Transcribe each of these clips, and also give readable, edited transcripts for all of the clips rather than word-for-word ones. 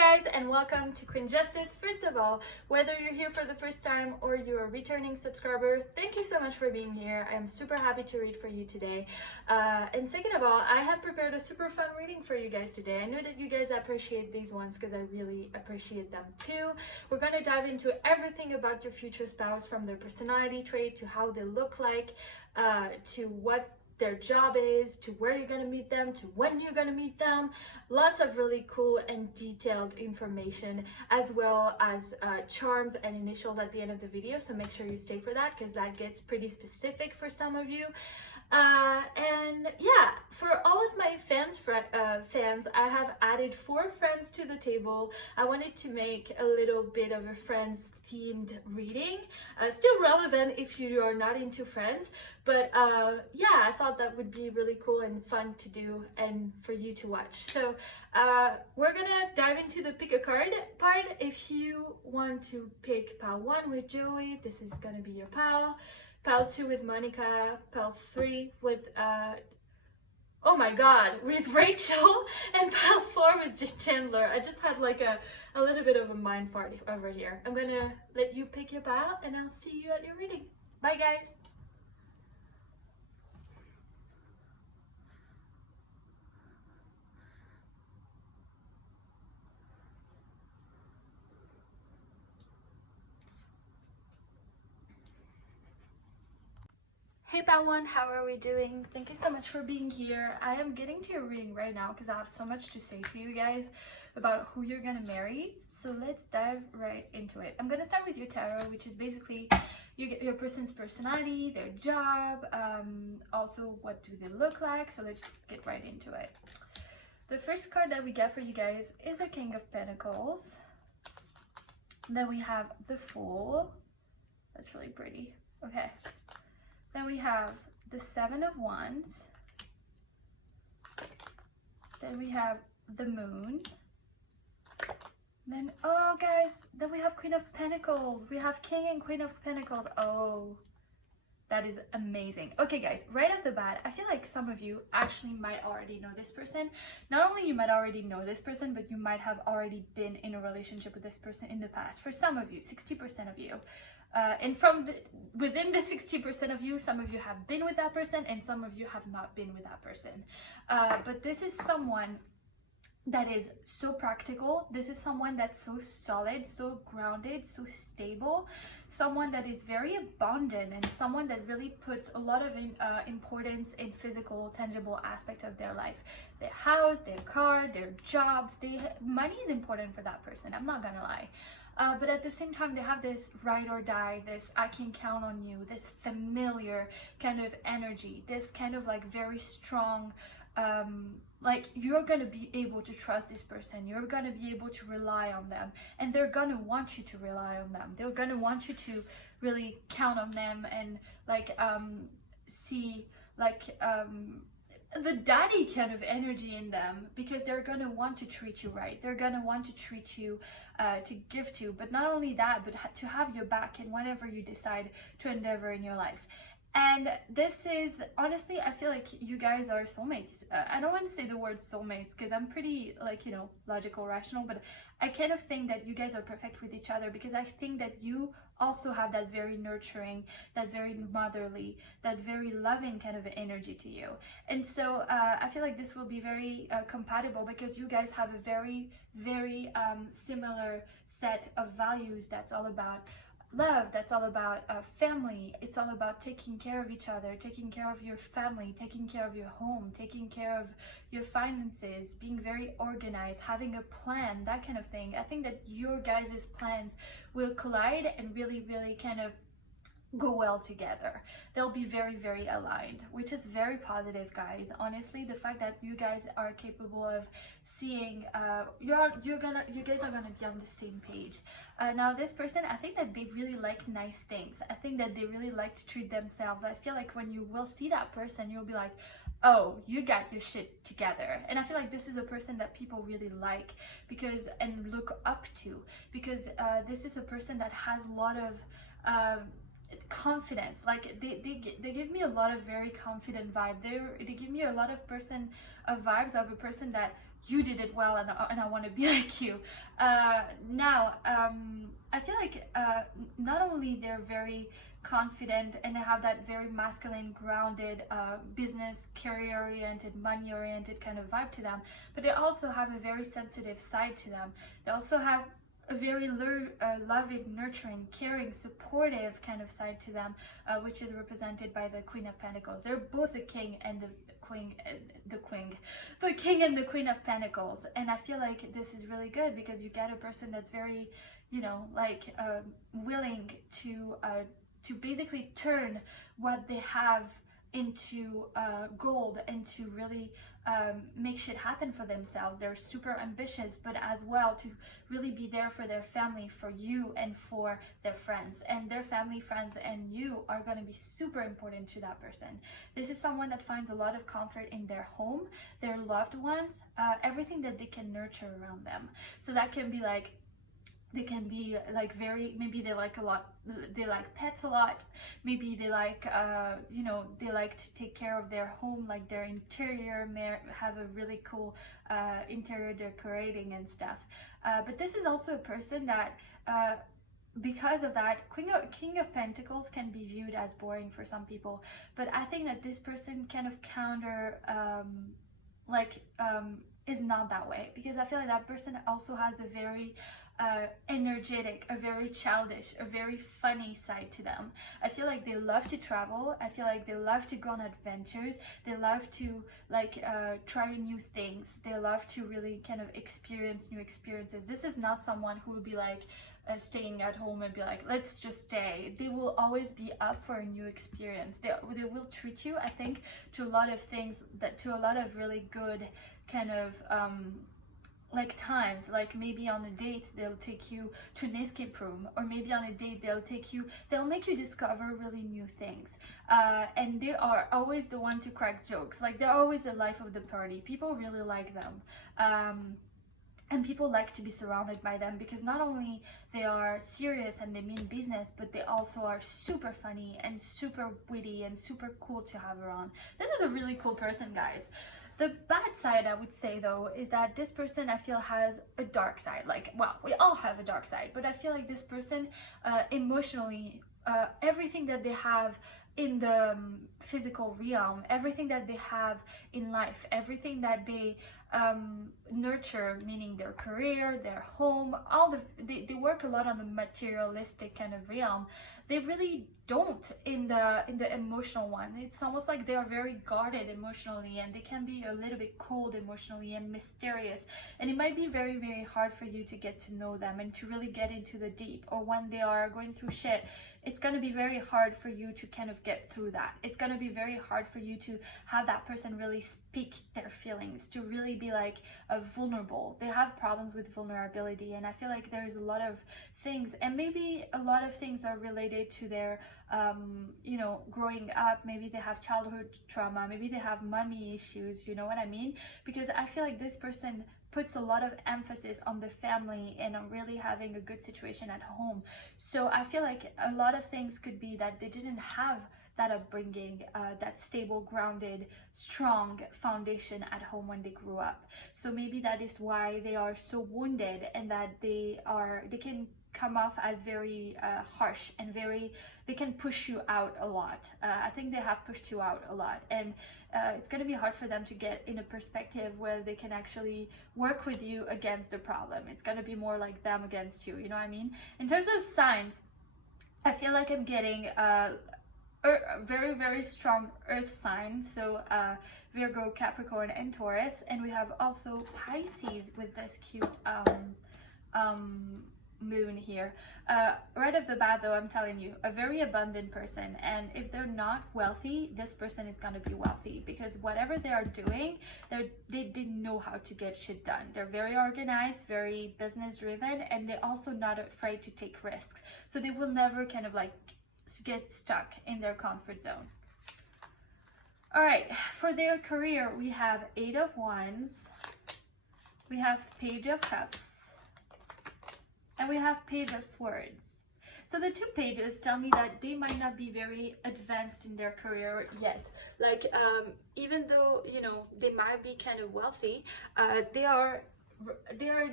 guys, and welcome to Queen Justice. First of all, whether you're here for the first time or you're a returning subscriber, thank you so much for being here. I'm super happy to read for you today. And second of all, I have prepared a super fun reading for you guys today. I know that you guys appreciate these ones because I really appreciate them too. We're going to dive into everything about your future spouse, from their personality trait to how they look like, to what their job is, to where you're going to meet them, to when you're going to meet them. Lots of really cool and detailed information, as well as charms and initials at the end of the video, so make sure you stay for that because that gets pretty specific for some of you. And yeah, for all of my fans, I have added 4 friends to the table. I wanted to make a little bit of a friends themed reading, still relevant if you are not into Friends, but yeah, I thought that would be really cool and fun to do and for you to watch. So we're gonna dive into the pick a card part. If you want to pick pile 1 with Joey, this is gonna be your pile. Pile 2 with Monica, pile 3 with oh my god, with Rachel, and pile 4 with Chandler. I just had like a little bit of a mind fart over here. I'm gonna let you pick your pile and I'll see you at your reading. Bye guys! Hey pile 1, how are we doing? Thank you so much for being here. I am getting to your reading right now because I have so much to say to you guys about who you're gonna marry. So let's dive right into it. I'm gonna start with your tarot, which is basically your person's personality, their job, also what do they look like. So let's get right into it. The first card that we get for you guys is the King of Pentacles. Then we have the Fool. That's really pretty. Okay. Then we have the 7 of Wands. Then we have the Moon. Then, oh guys, then we have Queen of Pentacles. We have King and Queen of Pentacles. Oh, that is amazing. Okay guys, right off the bat, I feel like some of you actually might already know this person. Not only you might already know this person, but you might have already been in a relationship with this person in the past. For some of you, 60% of you. And within the 60% of you, some of you have been with that person and some of you have not been with that person. But this is someone that is so practical. This is someone that's so solid, so grounded, so stable. Someone that is very abundant and someone that really puts a lot of importance in physical, tangible aspect of their life. Their house, their car, their jobs. Money is important for that person, I'm not gonna lie. But at the same time, they have this ride or die, this I can count on you, this familiar kind of energy, this kind of like very strong, like you're gonna be able to trust this person, you're gonna be able to rely on them, and they're gonna want you to rely on them. They're gonna want you to really count on them and like see like the daddy kind of energy in them, because they're gonna want to treat you right. They're gonna want to treat you to give to, but not only that, but to have your back in whatever you decide to endeavor in your life. And this is, honestly, I feel like you guys are soulmates. I don't want to say the word soulmates because I'm pretty, like, you know, logical, rational, but I kind of think that you guys are perfect with each other, because I think that you also have that very nurturing, that very motherly, that very loving kind of energy to you. And so I feel like this will be very compatible, because you guys have a very, very similar set of values that's all about love, that's all about family. It's all about taking care of each other, taking care of your family, taking care of your home, taking care of your finances, being very organized, having a plan, that kind of thing. I think that your guys' plans will collide and really, really kind of go well together. They'll be very, very aligned, which is very positive, guys. Honestly, the fact that you guys are capable of seeing you guys are gonna be on the same page. Now this person, I think that they really like nice things. I think that they really like to treat themselves. I feel like when you will see that person, you'll be like, oh, you got your shit together. And I feel like this is a person that people really like because and look up to, because this is a person that has a lot of confidence. Like they give me a lot of very confident vibe. They give me a lot of vibes of a person that you did it well, and I want to be like you. Now, I feel like not only they're very confident and they have that very masculine, grounded, business, career-oriented, money-oriented kind of vibe to them, but they also have a very sensitive side to them. They also have a very loving, nurturing, caring, supportive kind of side to them, which is represented by the Queen of Pentacles. They're both the King and the Queen, the King and the Queen of Pentacles. And I feel like this is really good because you get a person that's very, you know, like willing to basically turn what they have into gold and to really make shit happen for themselves. They're super ambitious, but as well to really be there for their family, for you, and for their friends. And their family, friends, and you are going to be super important to that person. This is someone that finds a lot of comfort in their home, their loved ones, everything that they can nurture around them. So that can be like, they can be like very, maybe they like a lot, they like pets a lot, maybe they like you know, they like to take care of their home, like their interior, have a really cool interior decorating and stuff. But this is also a person that because of that, King of Pentacles can be viewed as boring for some people, but I think that this person kind of counter is not that way, because I feel like that person also has a very energetic, a very childish, a very funny side to them. I feel like they love to travel. I feel like they love to go on adventures. They love to like try new things. They love to really kind of experience new experiences. This is not someone who will be like staying at home and be like, let's just stay. They will always be up for a new experience. They will treat you, I think, to a lot of things, that to a lot of really good kind of like times, like maybe on a date they'll take you to an escape room, or maybe on a date they'll make you discover really new things, and they are always the one to crack jokes. Like they're always the life of the party. People really like them, and people like to be surrounded by them, because not only they are serious and they mean business, but they also are super funny and super witty and super cool to have around. This is a really cool person, guys. The bad side, I would say, though, is that this person, I feel, has a dark side. Like, well, we all have a dark side, but I feel like this person, emotionally, everything that they have in the physical realm, everything that they have in life, everything that they nurture, meaning their career, their home, they work a lot on the materialistic kind of realm. They really don't in the emotional one. It's almost like they are very guarded emotionally, and they can be a little bit cold emotionally and mysterious, and it might be very, very hard for you to get to know them and to really get into the deep. Or when they are going through shit, it's going to be very hard for you to kind of get through that. It's going to be very hard for you to have that person really speak their feelings, to really be like vulnerable. They have problems with vulnerability, and I feel like there's a lot of things, and maybe a lot of things are related to their you know, growing up. Maybe they have childhood trauma, maybe they have money issues, you know what I mean? Because I feel like this person puts a lot of emphasis on the family and on really having a good situation at home. So I feel like a lot of things could be that they didn't have that upbringing, that stable, grounded, strong foundation at home when they grew up. So maybe that is why they are so wounded, and that they can come off as very harsh and they can push you out a lot. I think they have pushed you out a lot, and it's going to be hard for them to get in a perspective where they can actually work with you against the problem. It's going to be more like them against you, you know what I mean? In terms of signs, I feel like I'm getting very, very strong earth signs, so Virgo, Capricorn, and Taurus, and we have also Pisces with this cute moon here. Right off the bat, though, I'm telling you, a very abundant person, and if they're not wealthy, this person is going to be wealthy, because whatever they are doing, they know how to get shit done. They're very organized, very business driven, and they're also not afraid to take risks, so they will never kind of like get stuck in their comfort zone. All right, for their career, we have 8 of Wands, we have Page of Cups, and we have Page of Swords. So the 2 pages tell me that they might not be very advanced in their career yet. Like even though, you know, they might be kind of wealthy, they are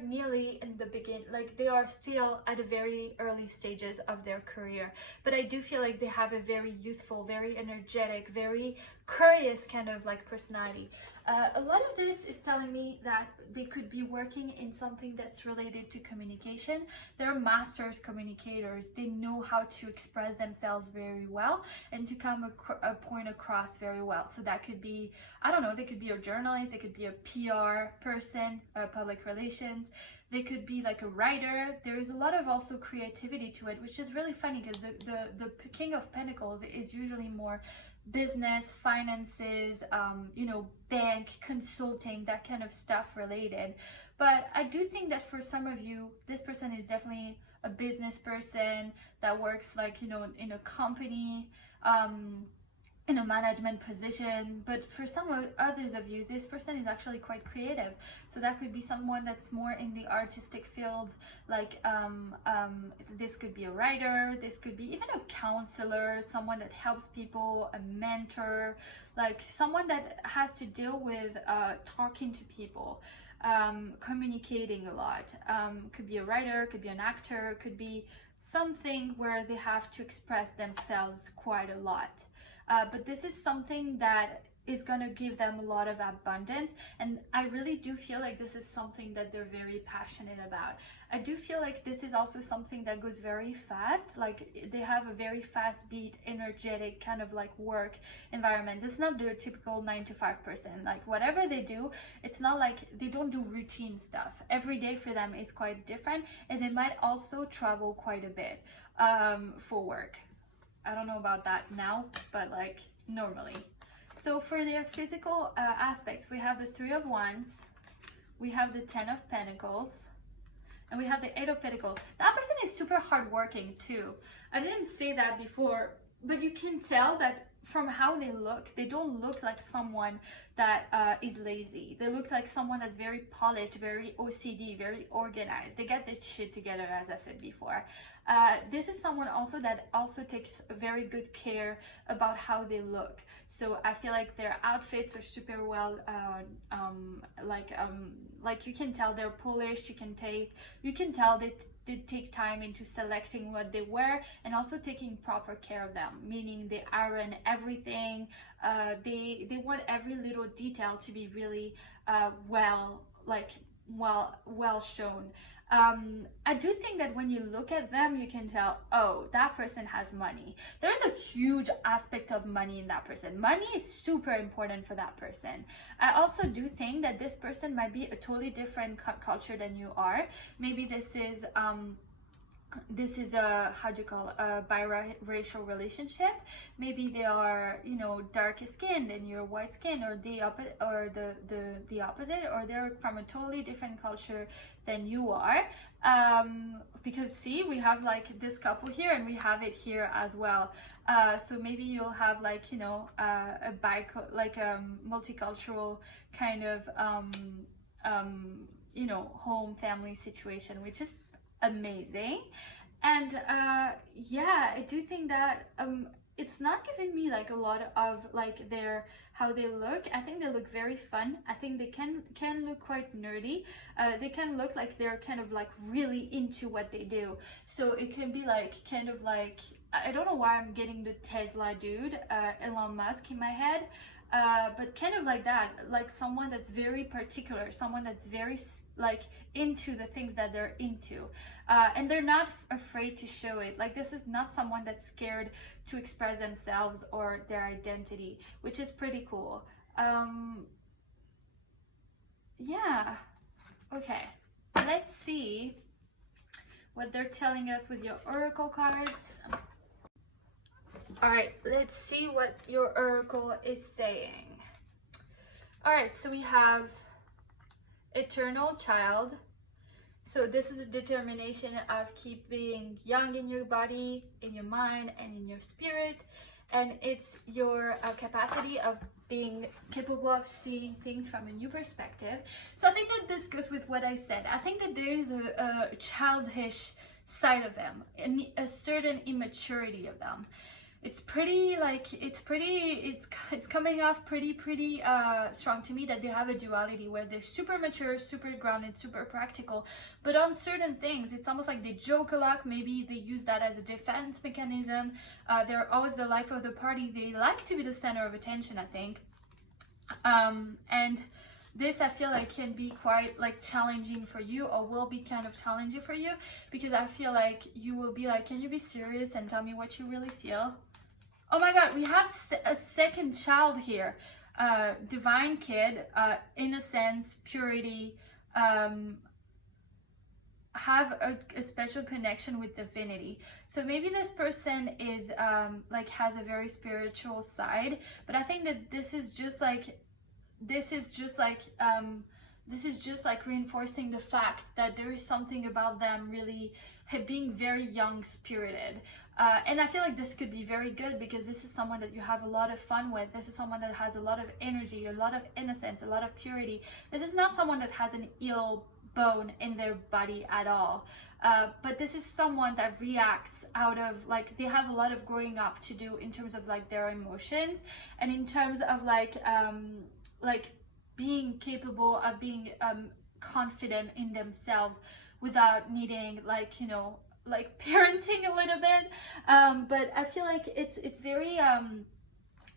nearly in the begin, like they are still at the very early stages of their career. But I do feel like they have a very youthful, very energetic, very curious kind of like personality. A lot of this is telling me that they could be working in something that's related to communication. They're masters communicators. They know how to express themselves very well and to come a point across very well. So that could be, I don't know, they could be a journalist, they could be a PR person, public relations, they could be like a writer. There is a lot of also creativity to it, which is really funny because the King of Pentacles is usually more business, finances, you know, bank, consulting, that kind of stuff related. But I do think that for some of you, this person is definitely a business person that works like, you know, in a company, in a management position. But for some others of you, this person is actually quite creative. So that could be someone that's more in the artistic field, like this could be a writer, this could be even a counselor, someone that helps people, a mentor, like someone that has to deal with talking to people, communicating a lot. Could be a writer, could be an actor, could be something where they have to express themselves quite a lot. But this is something that is going to give them a lot of abundance, and I really do feel like this is something that they're very passionate about. I do feel like this is also something that goes very fast, like they have a very fast beat, energetic kind of like work environment. It's not their typical 9 to 5 person. Like whatever they do, it's not like they don't do routine stuff. Every day for them is quite different, and they might also travel quite a bit for work. I don't know about that now, but like normally. So for their physical aspects, we have the Three of Wands, we have the Ten of Pentacles, and we have the Eight of Pentacles. That person is super hardworking too. I didn't say that before, but you can tell that from how they look. They don't look like someone that is lazy. They look like someone that's very polished, very OCD, very organized. They get this shit together, as I said before. This is someone also that also takes very good care about how they look. So I feel like their outfits are super well, like you can tell they're polished. You can tell they take time into selecting what they wear and also taking proper care of them, meaning they iron everything. They want every little detail to be really well shown. I do think that when you look at them, you can tell, oh, that person has money. There's a huge aspect of money in that person. Money is super important for that person. I also do think that this person might be a totally different culture than you are. Maybe this is a, how do you call, a biracial relationship. Maybe they are, you know, darker skinned and you're white skinned, or the opposite, or they're from a totally different culture than you are. Because see, we have like this couple here and we have it here as well. So maybe you'll have like, you know, a multicultural kind of you know, home family situation, which is amazing. And yeah, I do think that it's not giving me like a lot of like how they look. I think they look very fun. I think they can look quite nerdy. They can look like they're kind of like really into what they do. So it can be like kind of like, I don't know why I'm getting the Tesla dude, Elon Musk, in my head, but kind of like that, like someone that's very particular, someone that's very like into the things that they're into, and they're not afraid to show it. Like this is not someone that's scared to express themselves or their identity, which is pretty cool. Yeah, okay, let's see what they're telling us with your oracle cards. All right, let's see what your oracle is saying. All right, so we have Eternal Child. So this is a determination of keep being young in your body, in your mind, and in your spirit. And it's your capacity of being capable of seeing things from a new perspective. So I think that this goes with what I said. I think that there is a childish side of them, a certain immaturity of them. it's pretty like it's coming off pretty strong to me, that they have a duality where they're super mature, super grounded, super practical, but on certain things it's almost like they joke a lot. Maybe they use that as a defense mechanism. They're always the life of the party. They like to be the center of attention, I think. And this, I feel like, can be quite like challenging for you, or will be kind of challenging for you, because I feel like you will be like, can you be serious and tell me what you really feel? Oh my god, we have a second child here. Divine kid, innocence, purity, have a special connection with divinity. So maybe this person is like has a very spiritual side, but I think that this is just like reinforcing the fact that there is something about them really being very young spirited. And I feel like this could be very good, because this is someone that you have a lot of fun with. This is someone that has a lot of energy, a lot of innocence, a lot of purity. This is not someone that has an ill bone in their body at all. But this is someone that reacts out of like, they have a lot of growing up to do in terms of like their emotions, and in terms of like being capable of being confident in themselves without needing like, you know, like parenting a little bit. But I feel like it's very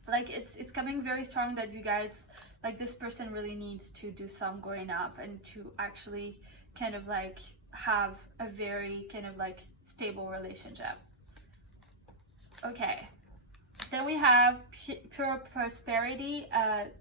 like it's coming very strong that you guys, like, this person really needs to do some growing up and to actually kind of like have a very kind of like stable relationship. Okay, then we have pure prosperity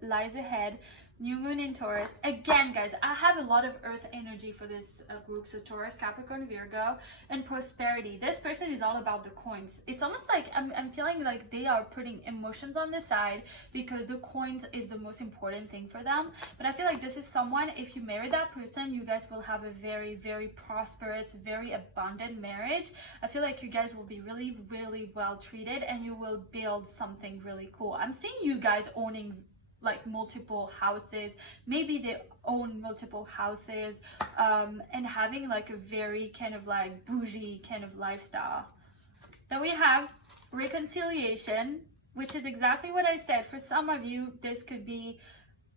lies ahead. New moon in Taurus. Again, guys, I have a lot of earth energy for this group. So Taurus, Capricorn, Virgo, and prosperity. This person is all about the coins. It's almost like I'm feeling like they are putting emotions on the side, because the coins is the most important thing for them. But I feel like this is someone, if you marry that person, you guys will have a very, very prosperous, very abundant marriage. I feel like you guys will be really, really well treated, and you will build something really cool. I'm seeing you guys owning like multiple houses. Maybe they own multiple houses, and having like a very kind of like bougie kind of lifestyle. Then we have reconciliation, which is exactly what I said. For some of you, this could be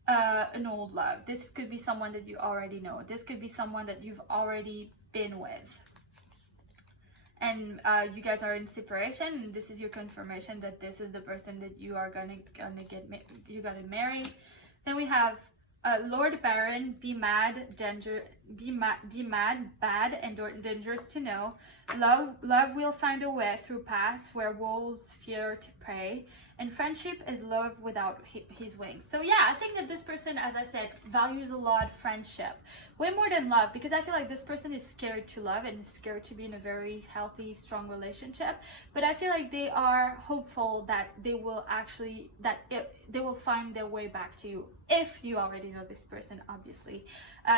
an old love. This could be someone that you already know. This could be someone that you've already been with, and you guys are in separation, and this is your confirmation that this is the person that you are gonna marry. Then we have Lord Baron, be mad, bad, and dangerous to know. Love will find a way through paths where wolves fear to prey. And friendship is love without his wings. So yeah, I think that this person, as I said, values a lot friendship, way more than love, because I feel like this person is scared to love and scared to be in a very healthy, strong relationship. But I feel like they are hopeful that they will actually, they will find their way back to you, if you already know this person, obviously.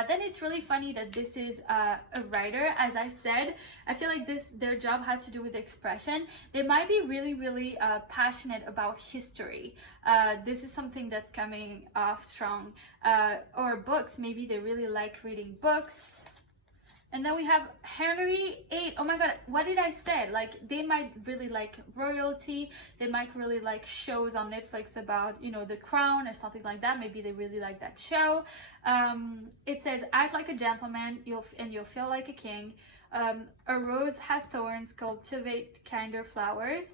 Then it's really funny that this is a writer. As I said, I feel like their job has to do with expression. They might be really, really passionate about history. This is something that's coming off strong. Or books. Maybe they really like reading books. And then we have Henry VIII. Oh my god, what did I say? Like, they might really like royalty. They might really like shows on Netflix about, you know, The Crown or something like that. Maybe they really like that show. It says, act like a gentleman, you'll feel like a king. A rose has thorns, cultivate kinder flowers.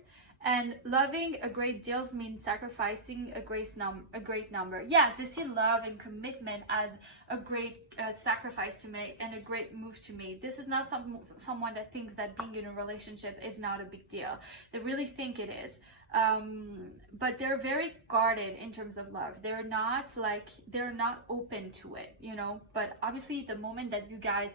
And loving a great deal means sacrificing a great number. Yes, they see love and commitment as a great sacrifice to make and a great move to make. This is not someone that thinks that being in a relationship is not a big deal. They really think it is. But they're very guarded in terms of love. They're not open to it, you know. But obviously, the moment that you guys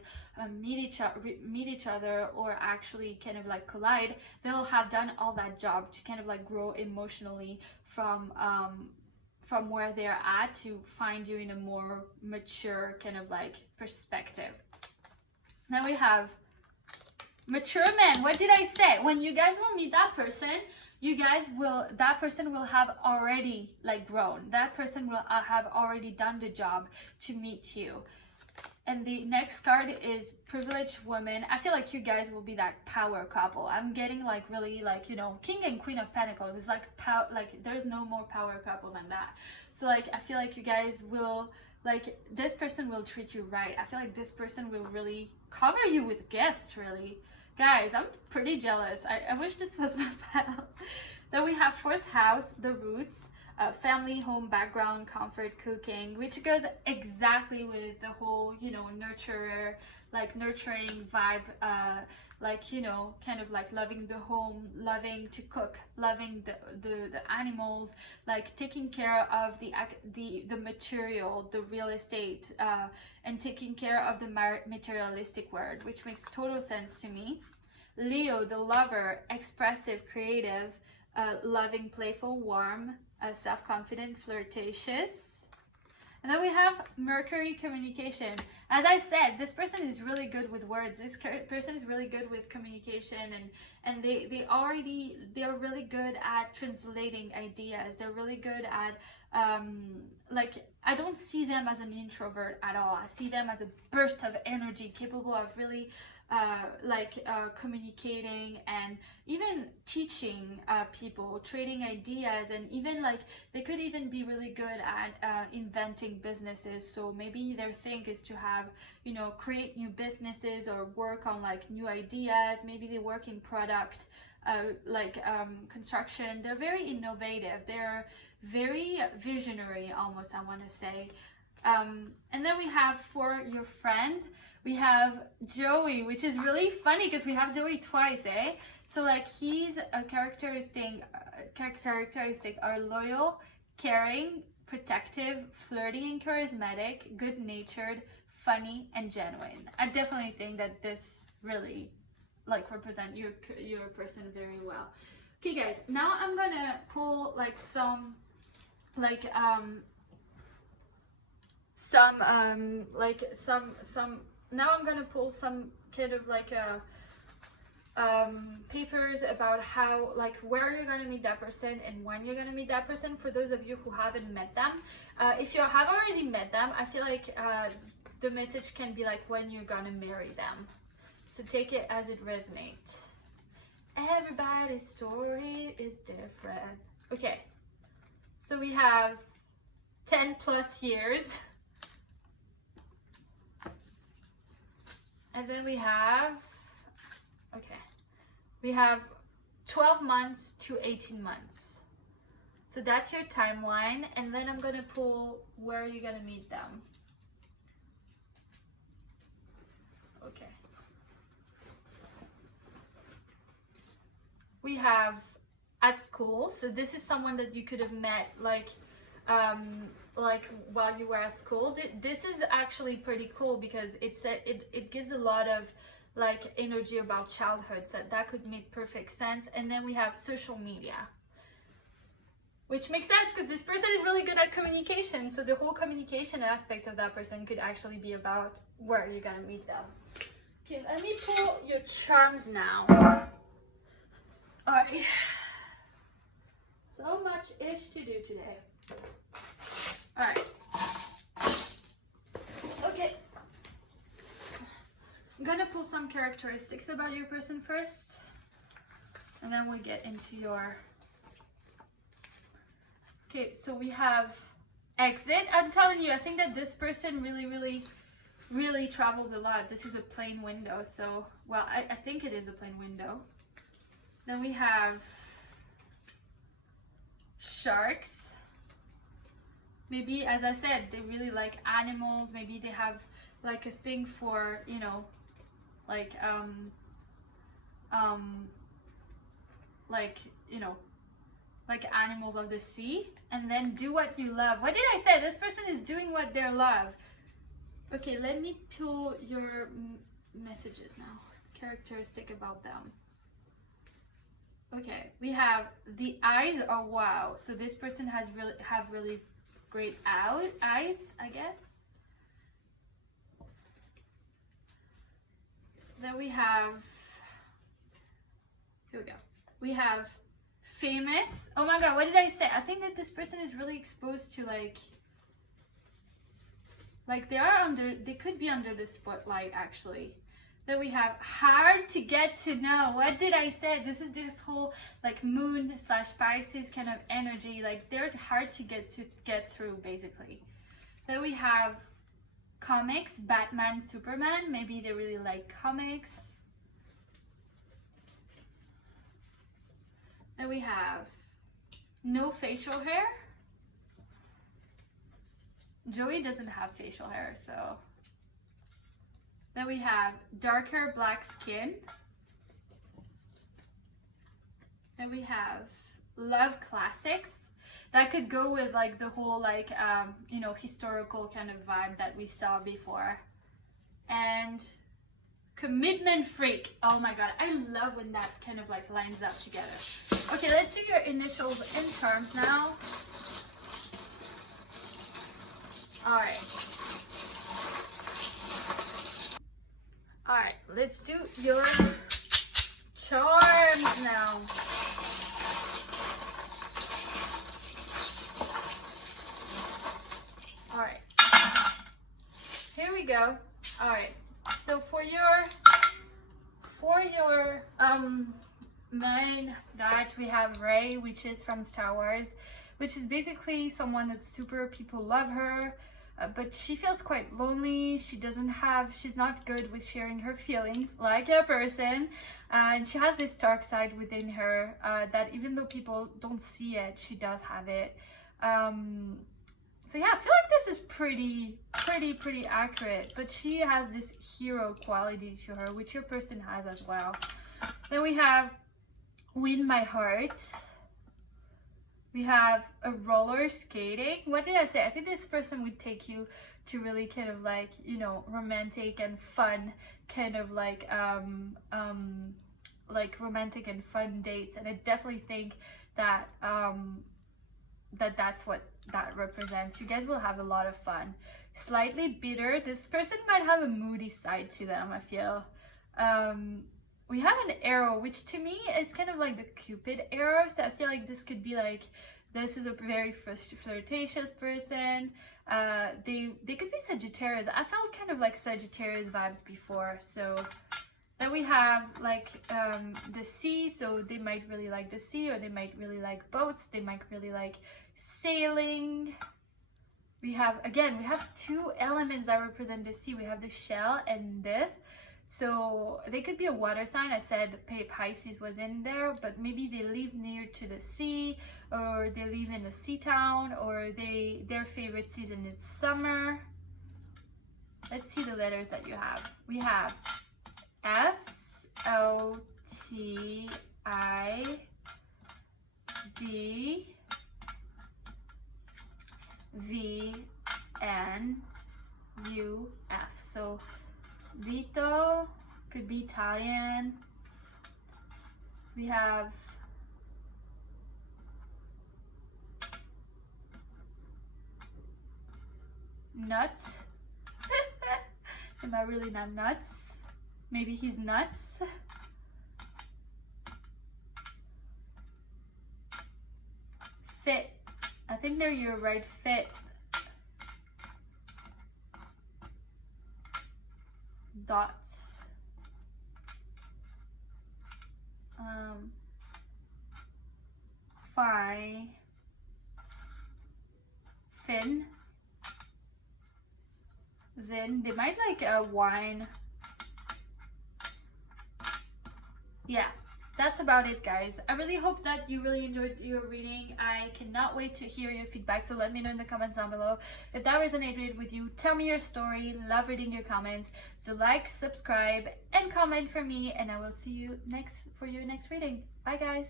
meet each other, or actually kind of like collide, they'll have done all that job to kind of like grow emotionally from where they're at, to find you in a more mature kind of like perspective. Then we have mature men. What did I say? When you guys will meet that person, that person will have already like grown. That person will have already done the job to meet you. And the next card is privileged woman. I feel like you guys will be that power couple. I'm getting like really like, you know, king and queen of pentacles. It's like like there's no more power couple than that. So like I feel like you guys will, like, this person will treat you right. I feel like this person will really cover you with gifts, really. Guys, I'm pretty jealous. I wish this was my pal. Then we have fourth house, the roots. Family, home, background, comfort, cooking, which goes exactly with the whole, you know, nurturer, like nurturing vibe, like, you know, kind of like loving the home, loving to cook, loving the animals, like taking care of the material, the real estate, and taking care of the materialistic world, which makes total sense to me. Leo, the lover, expressive, creative, loving, playful, warm, self-confident, flirtatious. And then we have Mercury, communication. As I said, this person is really good with words. This person is really good with communication, and they're really good at translating ideas. They're really good at like, I don't see them as an introvert at all. I see them as a burst of energy, capable of really communicating and even teaching people, trading ideas, and even like they could even be really good at inventing businesses. So maybe their thing is to have, you know, create new businesses or work on like new ideas. Maybe they work in product construction. They're very innovative. They're very visionary, almost, I want to say. And then we have, for your friends, we have Joey, which is really funny because we have Joey twice, eh? So like he's a characteristic are loyal, caring, protective, flirty and charismatic, good-natured, funny, and genuine. I definitely think that this really like represent your person very well. Okay guys, now I'm gonna pull like some now I'm gonna pull some kind of like papers about how, like, where you're gonna meet that person and when you're gonna meet that person, for those of you who haven't met them. If you have already met them, I feel like the message can be like when you're gonna marry them. So take it as it resonates. Everybody's story is different. Okay, so we have 10 plus years. And then we have, okay, we have 12 months to 18 months. So that's your timeline. And then I'm gonna pull where you're gonna meet them. Okay. We have at school. So this is someone that you could have met like while you were at school. This is actually pretty cool because it gives a lot of like energy about childhood, so that could make perfect sense. And then we have social media, which makes sense because this person is really good at communication, so the whole communication aspect of that person could actually be about where you're gonna meet them. Okay, let me pull your charms now. All right, so much ish to do today. All right. Okay. I'm gonna pull some characteristics about your person first, and then we'll get into your. Okay, so we have exit. I'm telling you, I think that this person really travels a lot. This is a plain window, so, well, I think it is a plain window. Then we have sharks. Maybe, as I said, they really like animals. Maybe they have like a thing for, you know, like you know, like animals of the sea. And then do what you love. What did I say? This person is doing what they love. Okay, let me pull your messages now. Characteristic about them. Okay, we have the eyes are wow. So this person has really great eyes, I guess. Then we have, here we go. We have famous. Oh my god, what did I say? I think that this person is really exposed to like Like they could be under the spotlight actually. Then we have hard to get to know. What did I say? This is this whole like moon slash Pisces kind of energy. Like they're hard to get through basically. Then we have comics, Batman, Superman. Maybe they really like comics. Then we have no facial hair. Joey doesn't have facial hair, so. Then we have darker black skin. Then we have love classics. That could go with like the whole like, you know, historical kind of vibe that we saw before. And commitment freak. Oh my god, I love when that kind of like lines up together. Okay, let's do your initials in terms now. Alright. Alright, let's do your charms now. Alright. Here we go. Alright. So for your main guide, we have Rey, which is from Star Wars, which is basically someone that's super, people love her, but she feels quite lonely. She's not good with sharing her feelings like a person, and she has this dark side within her that even though people don't see it, she does have it. So yeah, I feel like this is pretty accurate, but she has this hero quality to her, which your person has as well. Then we have Win My Heart. We have a roller skating. What did I say? I think this person would take you to really kind of like, you know, romantic and fun kind of like romantic and fun dates. And I definitely think that that's what that represents. You guys will have a lot of fun. Slightly bitter. This person might have a moody side to them, I feel. We have an arrow, which to me is kind of like the Cupid arrow. So I feel like this could be like, this is a very flirtatious person. They could be Sagittarius. I felt kind of like Sagittarius vibes before. So then we have like the sea. So they might really like the sea, or they might really like boats. They might really like sailing. We have two elements that represent the sea. We have the shell and this. So they could be a water sign. I said Pisces was in there, but maybe they live near to the sea, or they live in a sea town, or their favorite season is summer. Let's see the letters that you have. We have S, O, T, I, D, V, N, U, F. So Vito could be Italian. We have nuts. Am I really not nuts? Maybe he's nuts. Fit. I think they're your right fit. Dots. Fine. Fin. Vin. They might like a wine. Yeah, that's about it, guys. I really hope that you really enjoyed your reading. I cannot wait to hear your feedback, so let me know in the comments down below if that resonated with you. Tell me your story. Love reading your comments. So like, subscribe, and comment for me, and I will see you for your next reading. Bye, guys.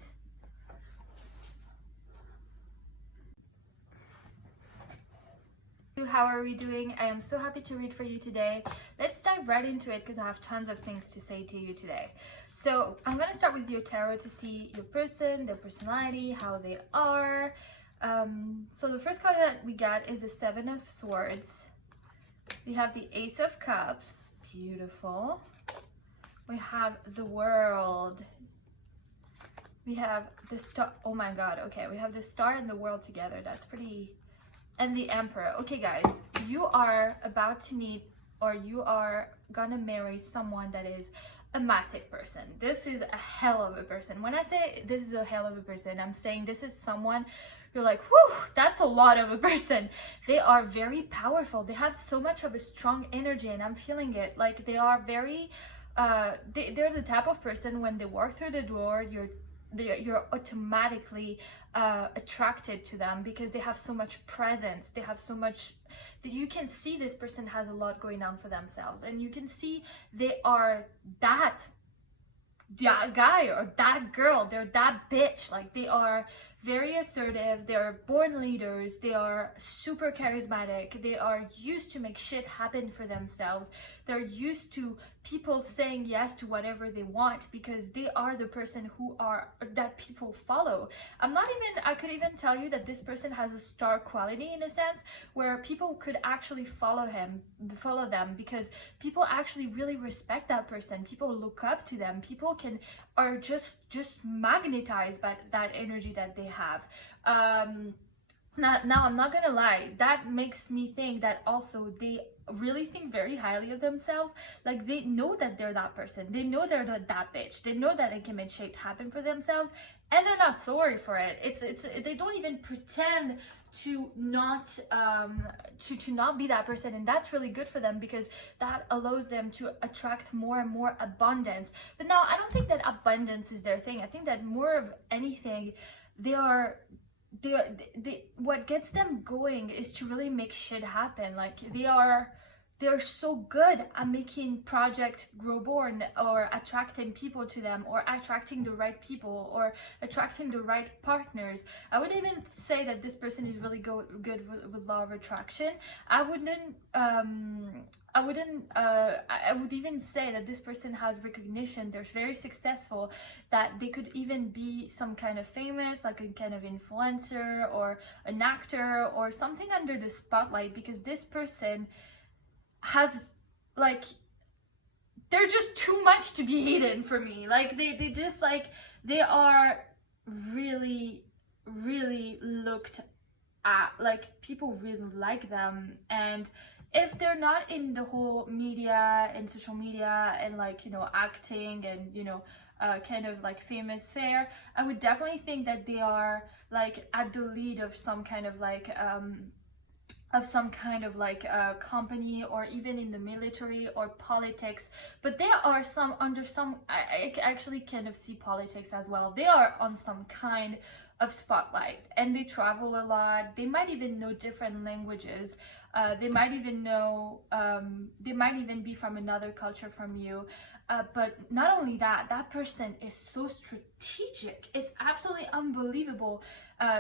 How are we doing? I am so happy to read for you today. Let's dive right into it because I have tons of things to say to you today. So I'm going to start with your tarot to see your person, their personality, how they are. So the first card that we got is the Seven of Swords. We have the Ace of Cups. Beautiful. We have the World. We have the Star. Oh my god. Okay, we have the Star and the World together. That's pretty. And the Emperor. Okay, guys, you are about to meet, or you are gonna marry someone that is a massive person. This is a hell of a person. When I say this is a hell of a person, I'm saying this is someone you're like, whew, that's a lot of a person. They are very powerful. They have so much of a strong energy, and I'm feeling it. Like they are very, they're the type of person when they walk through the door, you're automatically attracted to them because they have so much presence. They have so much that you can see this person has a lot going on for themselves, and you can see they are that guy or that girl, they're that bitch. Like they are very assertive, they're born leaders, they are super charismatic, they are used to make shit happen for themselves, they're used to people saying yes to whatever they want because they are the person who are that people follow. I could even tell you that this person has a star quality in a sense where people could actually follow them because people actually really respect that person, people look up to them, people are just magnetized by that energy that they have. Now I'm not gonna lie, that makes me think that also they really think very highly of themselves. Like they know that they're that person, they know they're that bitch, they know that they can make shit happen for themselves, and they're not sorry for it. They don't even pretend to not to not be that person, and that's really good for them because that allows them to attract more and more abundance. But now I don't think that abundance is their thing. I think that more of anything they what gets them going is to really make shit happen. Like they're so good at making projects grow born, or attracting people to them, or attracting the right people, or attracting the right partners. I would even say that this person is really good with law of attraction. I would even say that this person has recognition, they're very successful, that they could even be some kind of famous, like a kind of influencer or an actor or something under the spotlight, because this person has, like, they're just too much to be hidden for me. Like they just, like, they are really looked at, like people really like them. And if they're not in the whole media and social media and, like, you know, acting and, you know, kind of like famous fare, I would definitely think that they are like at the lead of some kind of like company, or even in the military or politics. But there are some under some, I actually kind of see politics as well. They are on some kind of spotlight, and they travel a lot. They might even know different languages. They might even know, they might even be from another culture from you. But not only that, that person is so strategic. It's absolutely unbelievable.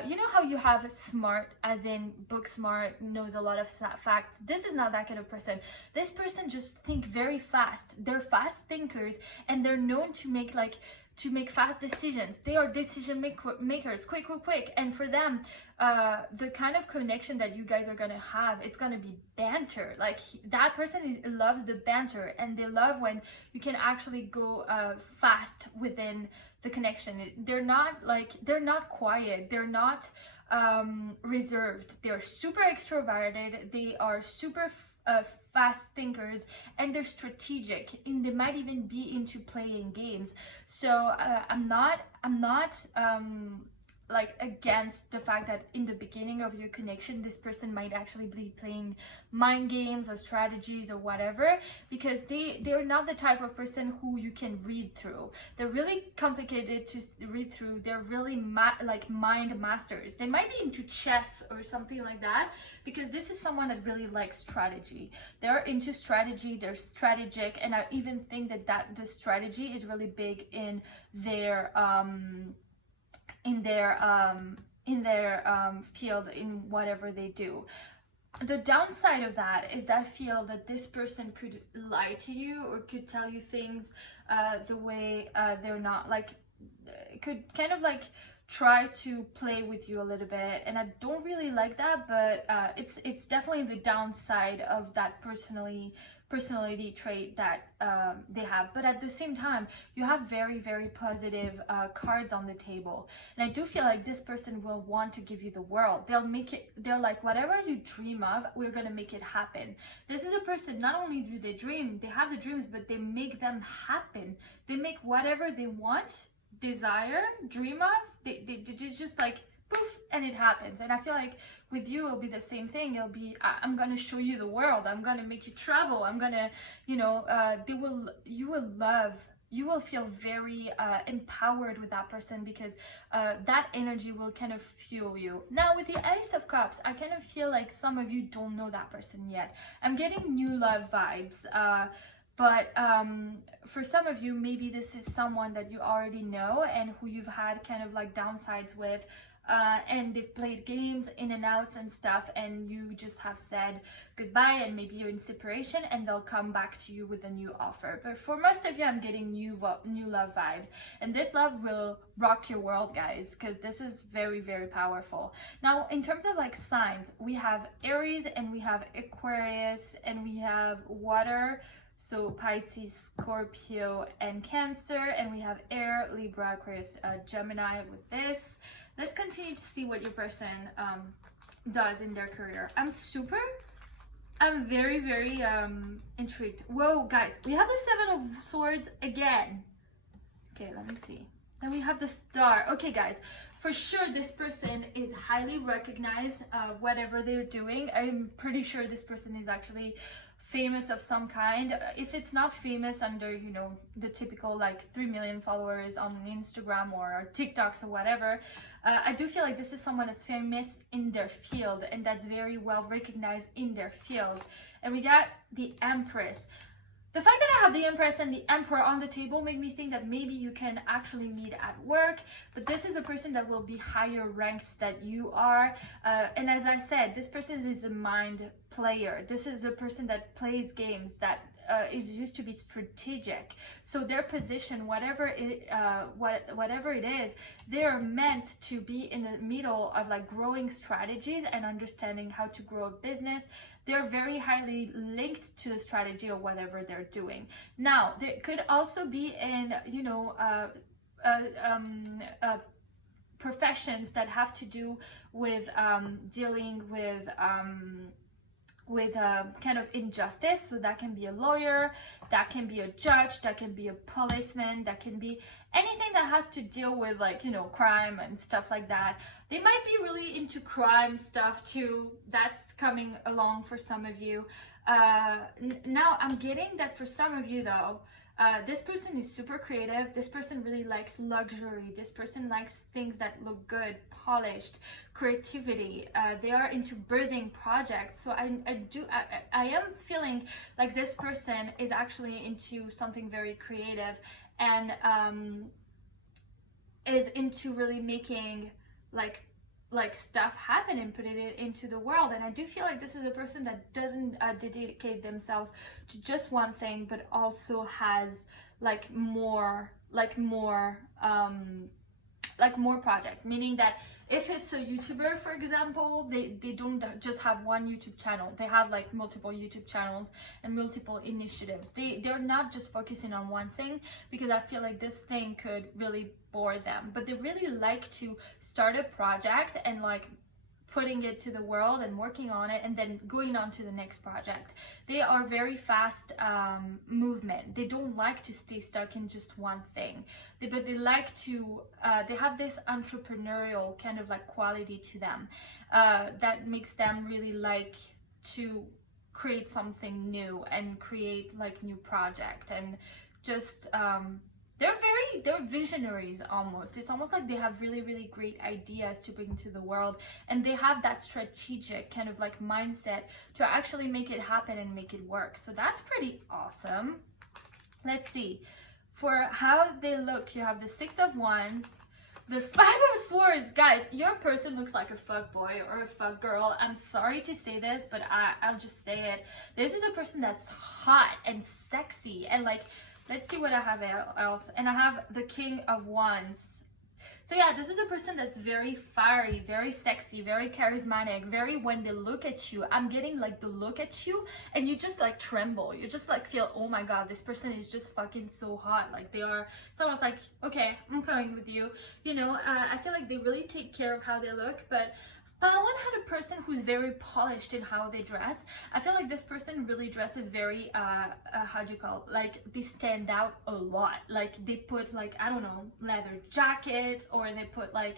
You know how you have smart, as in book smart, knows a lot of facts. This is not that kind of person. This person just think very fast. They're fast thinkers, and they're known to make fast decisions. They are decision makers, quick. And for them, the kind of connection that you guys are gonna have, it's gonna be banter. Like that person loves the banter, and they love when you can actually go fast within the connection. They're not quiet. They're not reserved. They're super extroverted. They are super fast thinkers, and they're strategic, and they might even be into playing games. So I'm not like against the fact that in the beginning of your connection this person might actually be playing mind games or strategies or whatever, because they're not the type of person who you can read through. They're really complicated to read through. They're really like mind masters. They might be into chess or something like that, because this is someone that really likes strategy. They're into strategy, they're strategic, and I even think that the strategy is really big in their field, in whatever they do. The downside of that is that I feel that this person could lie to you, or could tell you things the way they're not, like, could kind of like try to play with you a little bit, and I don't really like that. But it's definitely the downside of that personality trait that they have. But at the same time, you have very, very positive cards on the table, and I do feel like this person will want to give you the world. They're like, whatever you dream of, we're gonna make it happen. This is a person, not only do they dream, they have the dreams, but they make them happen. They make whatever they want, desire, dream of, they just like poof, and it happens. And I feel like with you it'll be the same thing. It'll be, I'm gonna show you the world, I'm gonna make you travel, I'm gonna, you know, you will feel very empowered with that person, because that energy will kind of fuel you. Now with the Ace of Cups, I kind of feel like some of you don't know that person yet. I'm getting new love vibes, but for some of you, maybe this is someone that you already know and who you've had kind of like downsides with, and they've played games in and outs and stuff, and you just have said goodbye, and maybe you're in separation and they'll come back to you with a new offer. But for most of you, I'm getting new love vibes, and this love will rock your world, guys, because this is very, very powerful. Now in terms of like signs, we have Aries and we have Aquarius and we have water, so Pisces, Scorpio, and Cancer, and we have air, Libra, Aquarius, Gemini with this. Let's continue to see what your person does in their career. I'm very, very intrigued. Whoa, guys, we have the Seven of Swords again. Okay, let me see. Then we have the Star. Okay, guys, for sure this person is highly recognized, whatever they're doing. I'm pretty sure this person is actually famous of some kind. If it's not famous under, you know, the typical like 3 million followers on Instagram or TikToks or whatever, I do feel like this is someone that's famous in their field and that's very well recognized in their field. And we got the Empress. The fact that I have the Empress and the Emperor on the table make me think that maybe you can actually meet at work, but this is a person that will be higher ranked than you are. And as I said, this person is a mind player. This is a person that plays games, that is used to be strategic. So their position, whatever it is, they're meant to be in the middle of like growing strategies and understanding how to grow a business. They're very highly linked to the strategy or whatever they're doing. Now, they could also be in, you know, professions that have to do with dealing with kind of injustice. So that can be a lawyer, that can be a judge, that can be a policeman, that can be anything that has to deal with, like, you know, crime and stuff like that. They might be really into crime stuff too. That's coming along for some of you. Now I'm getting that for some of you though, this person is super creative. This person really likes luxury. This person likes things that look good, polished, creativity. They are into birthing projects. So I am feeling like this person is actually into something very creative and is into really making like stuff happen and putting it into the world. And I do feel like this is a person that doesn't dedicate themselves to just one thing, but also has more project, meaning that if it's a YouTuber, for example, they don't just have one YouTube channel. They have like multiple YouTube channels and multiple initiatives. They're not just focusing on one thing, because I feel like this thing could really bore them. But they really like to start a project and like putting it to the world and working on it and then going on to the next project. They are very fast movement. They don't like to stay stuck in just one thing. But they like to, they have this entrepreneurial kind of like quality to them that makes them really like to create something new and create like new project and just they're visionaries almost. It's almost like they have really, really great ideas to bring to the world, and they have that strategic kind of like mindset to actually make it happen and make it work. So that's pretty awesome. Let's see. For how they look, you have the Six of Wands, the Five of Swords. Guys, your person looks like a fuck boy or a fuck girl. I'm sorry to say this, but I'll just say it. This is a person that's hot and sexy and like, let's see what I have else. And I have the King of Wands. So yeah, this is a person that's very fiery, very sexy, very charismatic, very, when they look at you, I'm getting like the look at you and you just like tremble. You just like feel, oh my God, this person is just fucking so hot. Like they are, someone's like, okay, I'm coming with you. You know, I feel like they really take care of how they look, but on one hand, a person who's very polished in how they dress. I feel like this person really dresses very, how do you call it? Like they stand out a lot. Like they put like, I don't know, leather jackets, or they put like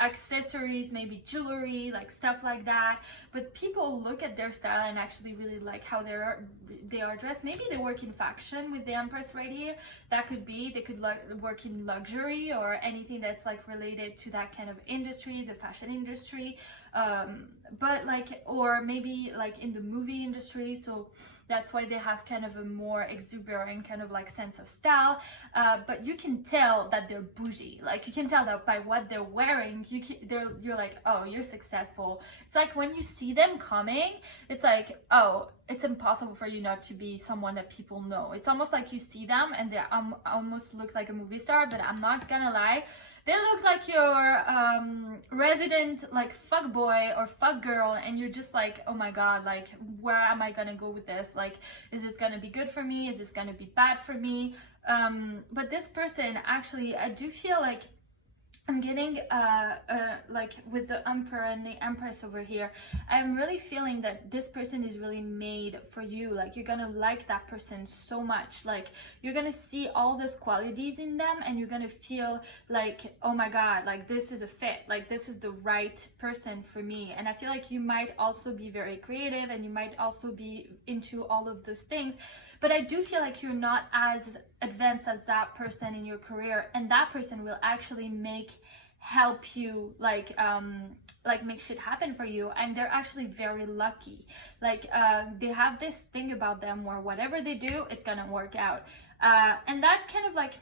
accessories, maybe jewelry, like stuff like that. But people look at their style and actually really like how they are dressed. Maybe they work in fashion with the Empress right here. That could be, they could work in luxury or anything that's like related to that kind of industry, the fashion industry. But like, or maybe like in the movie industry. So that's why they have kind of a more exuberant kind of like sense of style. But you can tell that they're bougie. Like you can tell that by what they're wearing. You're like, oh, you're successful. It's like when you see them coming, it's like, oh, it's impossible for you not to be someone that people know. It's almost like you see them and they almost look like a movie star. But I'm not gonna lie, they look like your resident like fuck boy or fuck girl, and you're just like, oh my God, like where am I gonna go with this? Like, is this gonna be good for me? Is this gonna be bad for me? But this person, actually, I do feel like I'm getting like with the Emperor and the Empress over here, I'm really feeling that this person is really made for you. Like you're gonna like that person so much. Like you're gonna see all those qualities in them and you're gonna feel like, oh my God, like this is a fit, like this is the right person for me. And I feel like you might also be very creative and you might also be into all of those things. But I do feel like you're not as advanced as that person in your career, and that person will actually help you like make shit happen for you. And they're actually very lucky. Like they have this thing about them where whatever they do, it's gonna work out. And that kind of like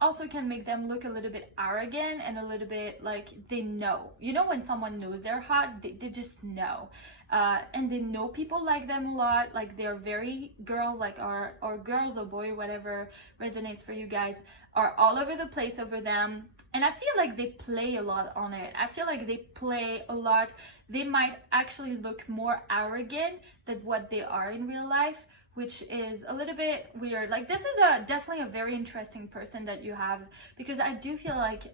also can make them look a little bit arrogant and a little bit like they know. You know, when someone knows they're hot, they just know. And they know people like them a lot. Like they're very girls, like or girls or boy, whatever resonates for you guys, are all over the place over them. And I feel like they play a lot on it. I feel like they play a lot. They might actually look more arrogant than what they are in real life, which is a little bit weird. Like this is definitely a very interesting person that you have, because I do feel like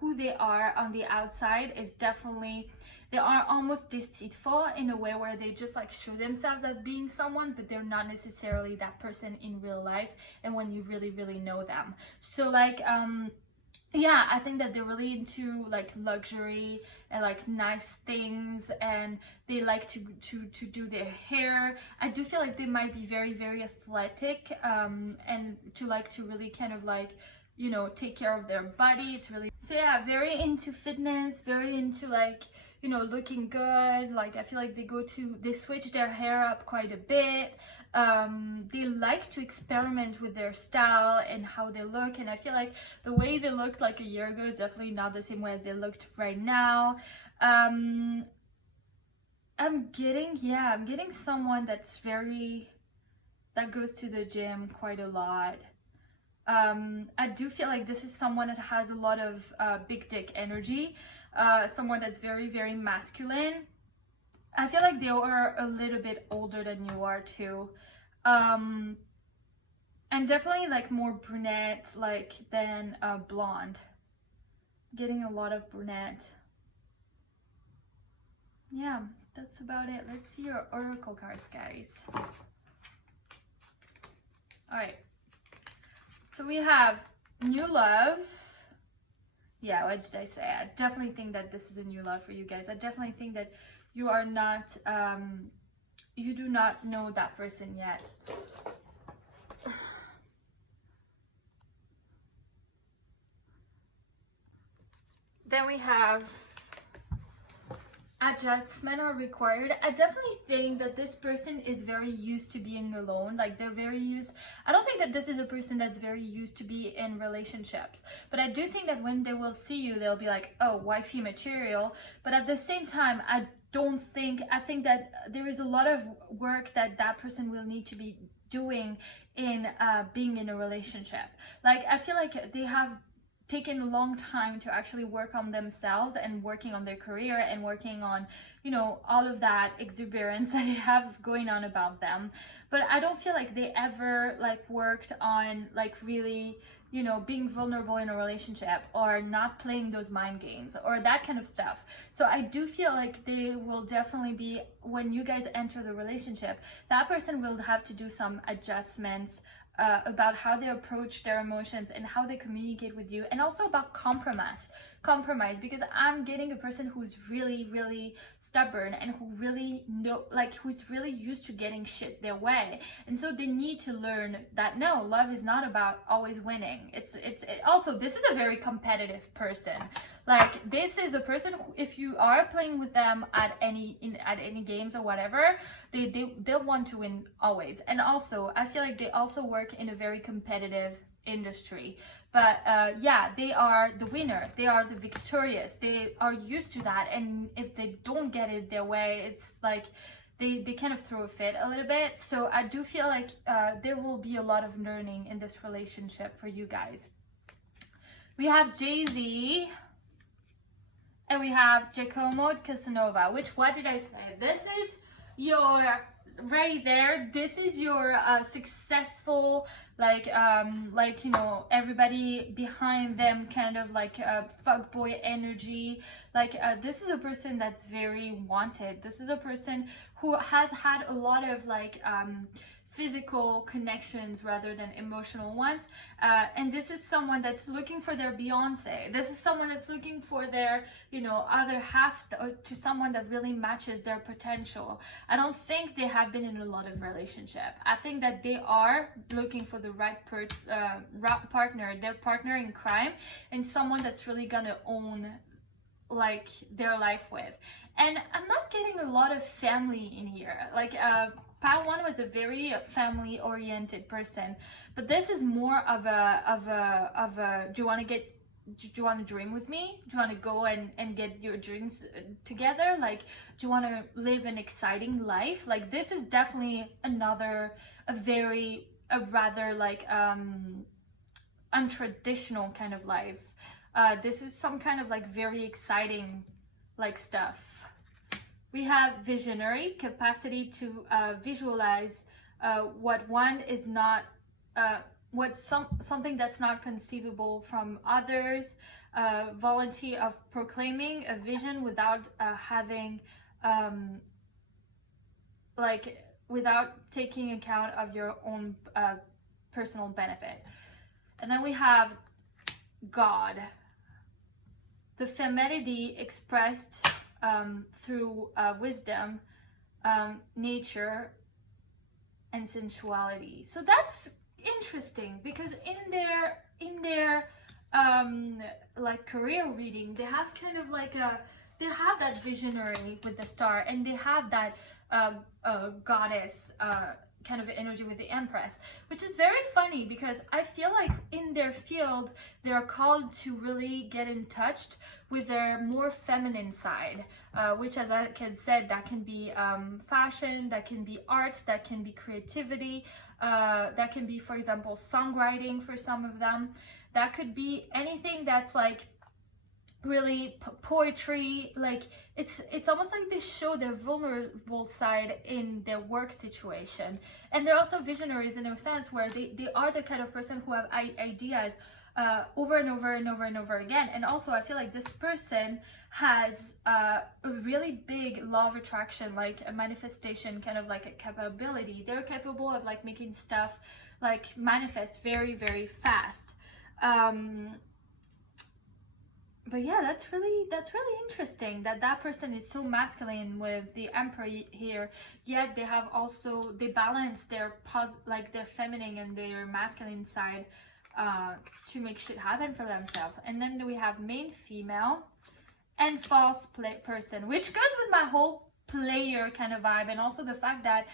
who they are on the outside is definitely, they are almost deceitful in a way where they just like show themselves as being someone, but they're not necessarily that person in real life and when you really, really know them. So like yeah, I think that they're really into like luxury and like nice things, and they like to do their hair. I do feel like they might be very, very athletic, and to like to really kind of like, you know, take care of their body. It's really, so yeah, very into fitness, very into like, you know, looking good. Like I feel like they switch their hair up quite a bit. They like to experiment with their style and how they look, and I feel like the way they looked like a year ago is definitely not the same way as they looked right now. I'm getting someone that goes to the gym quite a lot. I do feel like this is someone that has a lot of big dick energy, someone that's very, very masculine. I feel like they are a little bit older than you are too. And definitely like more brunette like than blonde. Getting a lot of brunette. Yeah, that's about it. Let's see your oracle cards, guys. Alright. So we have new love. Yeah, what did I say? I definitely think that this is a new love for you guys. I definitely think that you are not, you do not know that person yet. Then we have adjustment are required. I definitely think that this person is very used to being alone. Like they're very used, I don't think that this is a person that's very used to be in relationships, but I do think that when they will see you, they'll be like, oh, wifey material. But at the same time, I think that there is a lot of work that that person will need to be doing in being in a relationship. Like I feel like they have taken a long time to actually work on themselves and working on their career and working on, you know, all of that exuberance that they have going on about them. But I don't feel like they ever like worked on like really, you know, being vulnerable in a relationship or not playing those mind games or that kind of stuff. So I do feel like they will definitely be, when you guys enter the relationship, that person will have to do some adjustments about how they approach their emotions and how they communicate with you, and also about compromise, because I'm getting a person who's really stubborn and who really know, like, who's really used to getting shit their way, and so they need to learn that no, love is not about always winning. It also, this is a very competitive person. Like, this is a person who, if you are playing with them at any games or whatever, they'll want to win always. And also, I feel like they also work in a very competitive industry. But yeah, they are the winner. They are the victorious. They are used to that. And if they don't get it their way, it's like they kind of throw a fit a little bit. So I do feel like there will be a lot of learning in this relationship for you guys. We have Jay-Z. And we have Giacomo Casanova, which, what did I say? This is your, right there, this is your successful, like, you know, everybody behind them, kind of like fuckboy energy. Like, this is a person that's very wanted. This is a person who has had a lot of, like, physical connections rather than emotional ones, and this is someone that's looking for their Beyonce. This is someone that's looking for their, you know, other half, to someone that really matches their potential. I don't think they have been in a lot of relationship. I think that they are looking for the right partner, their partner in crime, and someone that's really gonna own like their life with. And I'm not getting a lot of family in here. Like, Part 1 was a very family-oriented person, but this is more of a do you want to dream with me? Do you want to go and get your dreams together? Like, do you want to live an exciting life? Like, this is definitely a rather like untraditional kind of life. This is some kind of like very exciting like stuff. We have visionary, capacity to visualize what one is not, something that's not conceivable from others. Volunteer of proclaiming a vision without having, like, without taking account of your own personal benefit. And then we have God, the femininity expressed through wisdom, nature, and sensuality. So that's interesting, because in their like career reading, they have kind of like they have that visionary with the star, and they have that goddess kind of energy with the Empress, which is very funny, because I feel like in their field they are called to really get in touch with their more feminine side, which, as I said, that can be fashion, that can be art, that can be creativity, that can be, for example, songwriting for some of them. That could be anything that's like really poetry. Like, it's almost like they show their vulnerable side in their work situation. And they're also visionaries in a sense where they are the kind of person who have ideas over and over and over and over again. And also, I feel like this person has a really big law of attraction, like a manifestation kind of like a capability. They're capable of like making stuff like manifest very fast. But yeah, that's really interesting that person is so masculine with the Emperor here, yet they have also, they balance their their feminine and their masculine side to make shit happen for themselves. And then we have main female and false person, which goes with my whole player kind of vibe, and also the fact that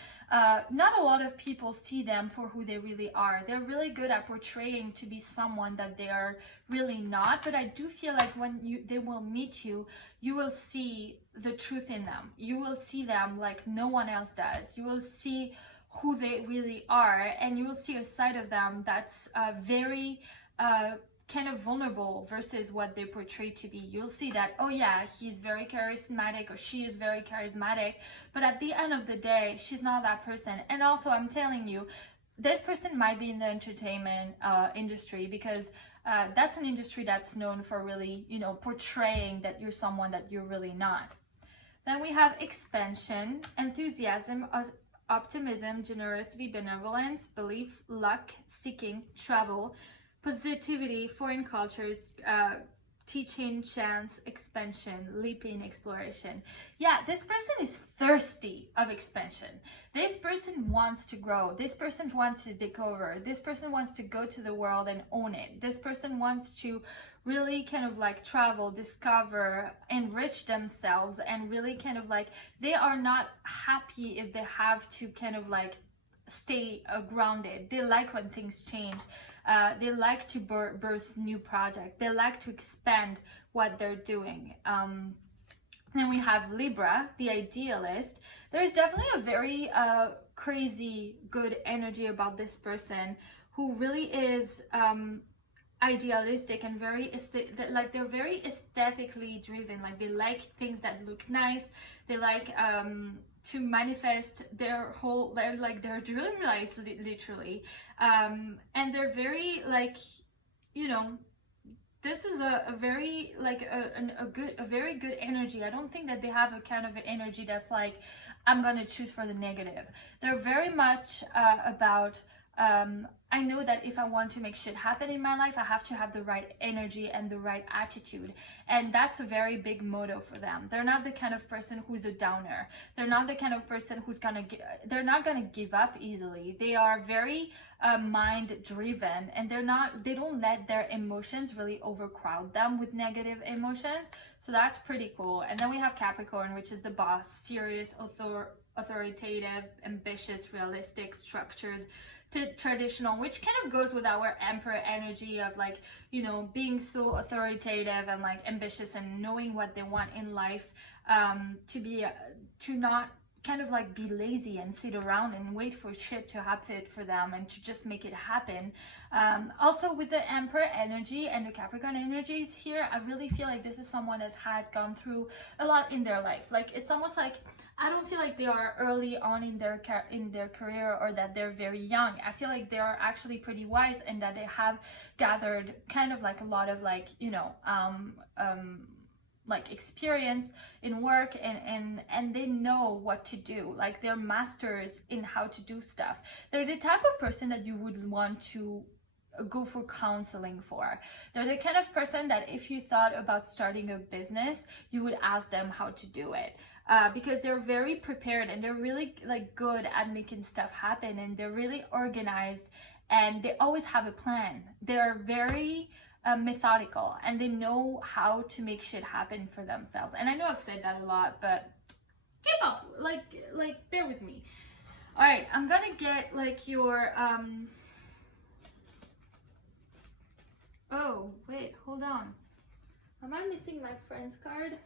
not a lot of people see them for who they really are. They're really good at portraying to be someone that they are really not, but I do feel like when they will meet you, you will see the truth in them. You will see them like no one else does. You will see who they really are, and you will see a side of them that's very kind of vulnerable versus what they portray to be. You'll see that, oh yeah, he's very charismatic or she is very charismatic, but at the end of the day, she's not that person. And also, I'm telling you, this person might be in the entertainment industry, because that's an industry that's known for really, you know, portraying that you're someone that you're really not. Then we have expansion, enthusiasm, optimism, generosity, benevolence, belief, luck, seeking, travel, positivity, foreign cultures, teaching, chance, expansion, leaping, exploration. Yeah, this person is thirsty of expansion. This person wants to grow. This person wants to take over. This person wants to go to the world and own it. This person wants to really kind of like travel, discover, enrich themselves, and really kind of like, they are not happy if they have to kind of like stay grounded. They like when things change. They like to birth new projects. They like to expand what they're doing. Then we have Libra, the idealist. There's definitely a very crazy good energy about this person, who really is idealistic and very like, they're very aesthetically driven. Like, they like things that look nice. They like to manifest their dream lives, literally. And they're very like, you know, this is a very like a very good energy. I don't think that they have a kind of an energy that's like, I'm gonna choose for the negative. They're very much about I know that if I want to make shit happen in my life, I have to have the right energy and the right attitude. And that's a very big motto for them. They're not the kind of person who's a downer. They're not the kind of person who's they're not gonna give up easily. They are very mind driven, and they don't let their emotions really overcrowd them with negative emotions. So that's pretty cool. And then we have Capricorn, which is the boss, serious, authoritative, ambitious, realistic, structured, traditional, which kind of goes with our Emperor energy of like, you know, being so authoritative and like ambitious and knowing what they want in life, to not kind of like be lazy and sit around and wait for shit to happen for them and to just make it happen. Also with the Emperor energy and the Capricorn energies here, I really feel like this is someone that has gone through a lot in their life. Like, it's almost like, I don't feel like they are early on in their career, or that they're very young. I feel like they are actually pretty wise, and that they have gathered kind of like a lot of like, you know, like experience in work, and they know what to do. Like, they're masters in how to do stuff. They're the type of person that you would want to go for counseling for. They're the kind of person that if you thought about starting a business, you would ask them how to do it. Because they're very prepared, and they're really like good at making stuff happen, and they're really organized, and they always have a plan. They're very methodical, and they know how to make shit happen for themselves. And I know I've said that a lot, but keep up, like bear with me. All right, I'm gonna get like your oh wait, hold on, am I missing my friends card?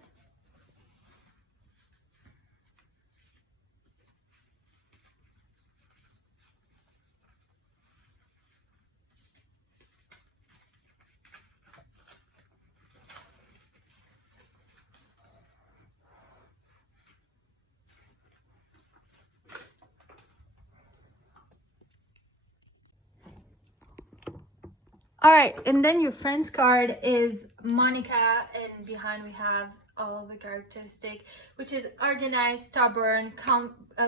All right, and then your friend's card is Monica, and behind we have all the characteristic, which is organized, stubborn,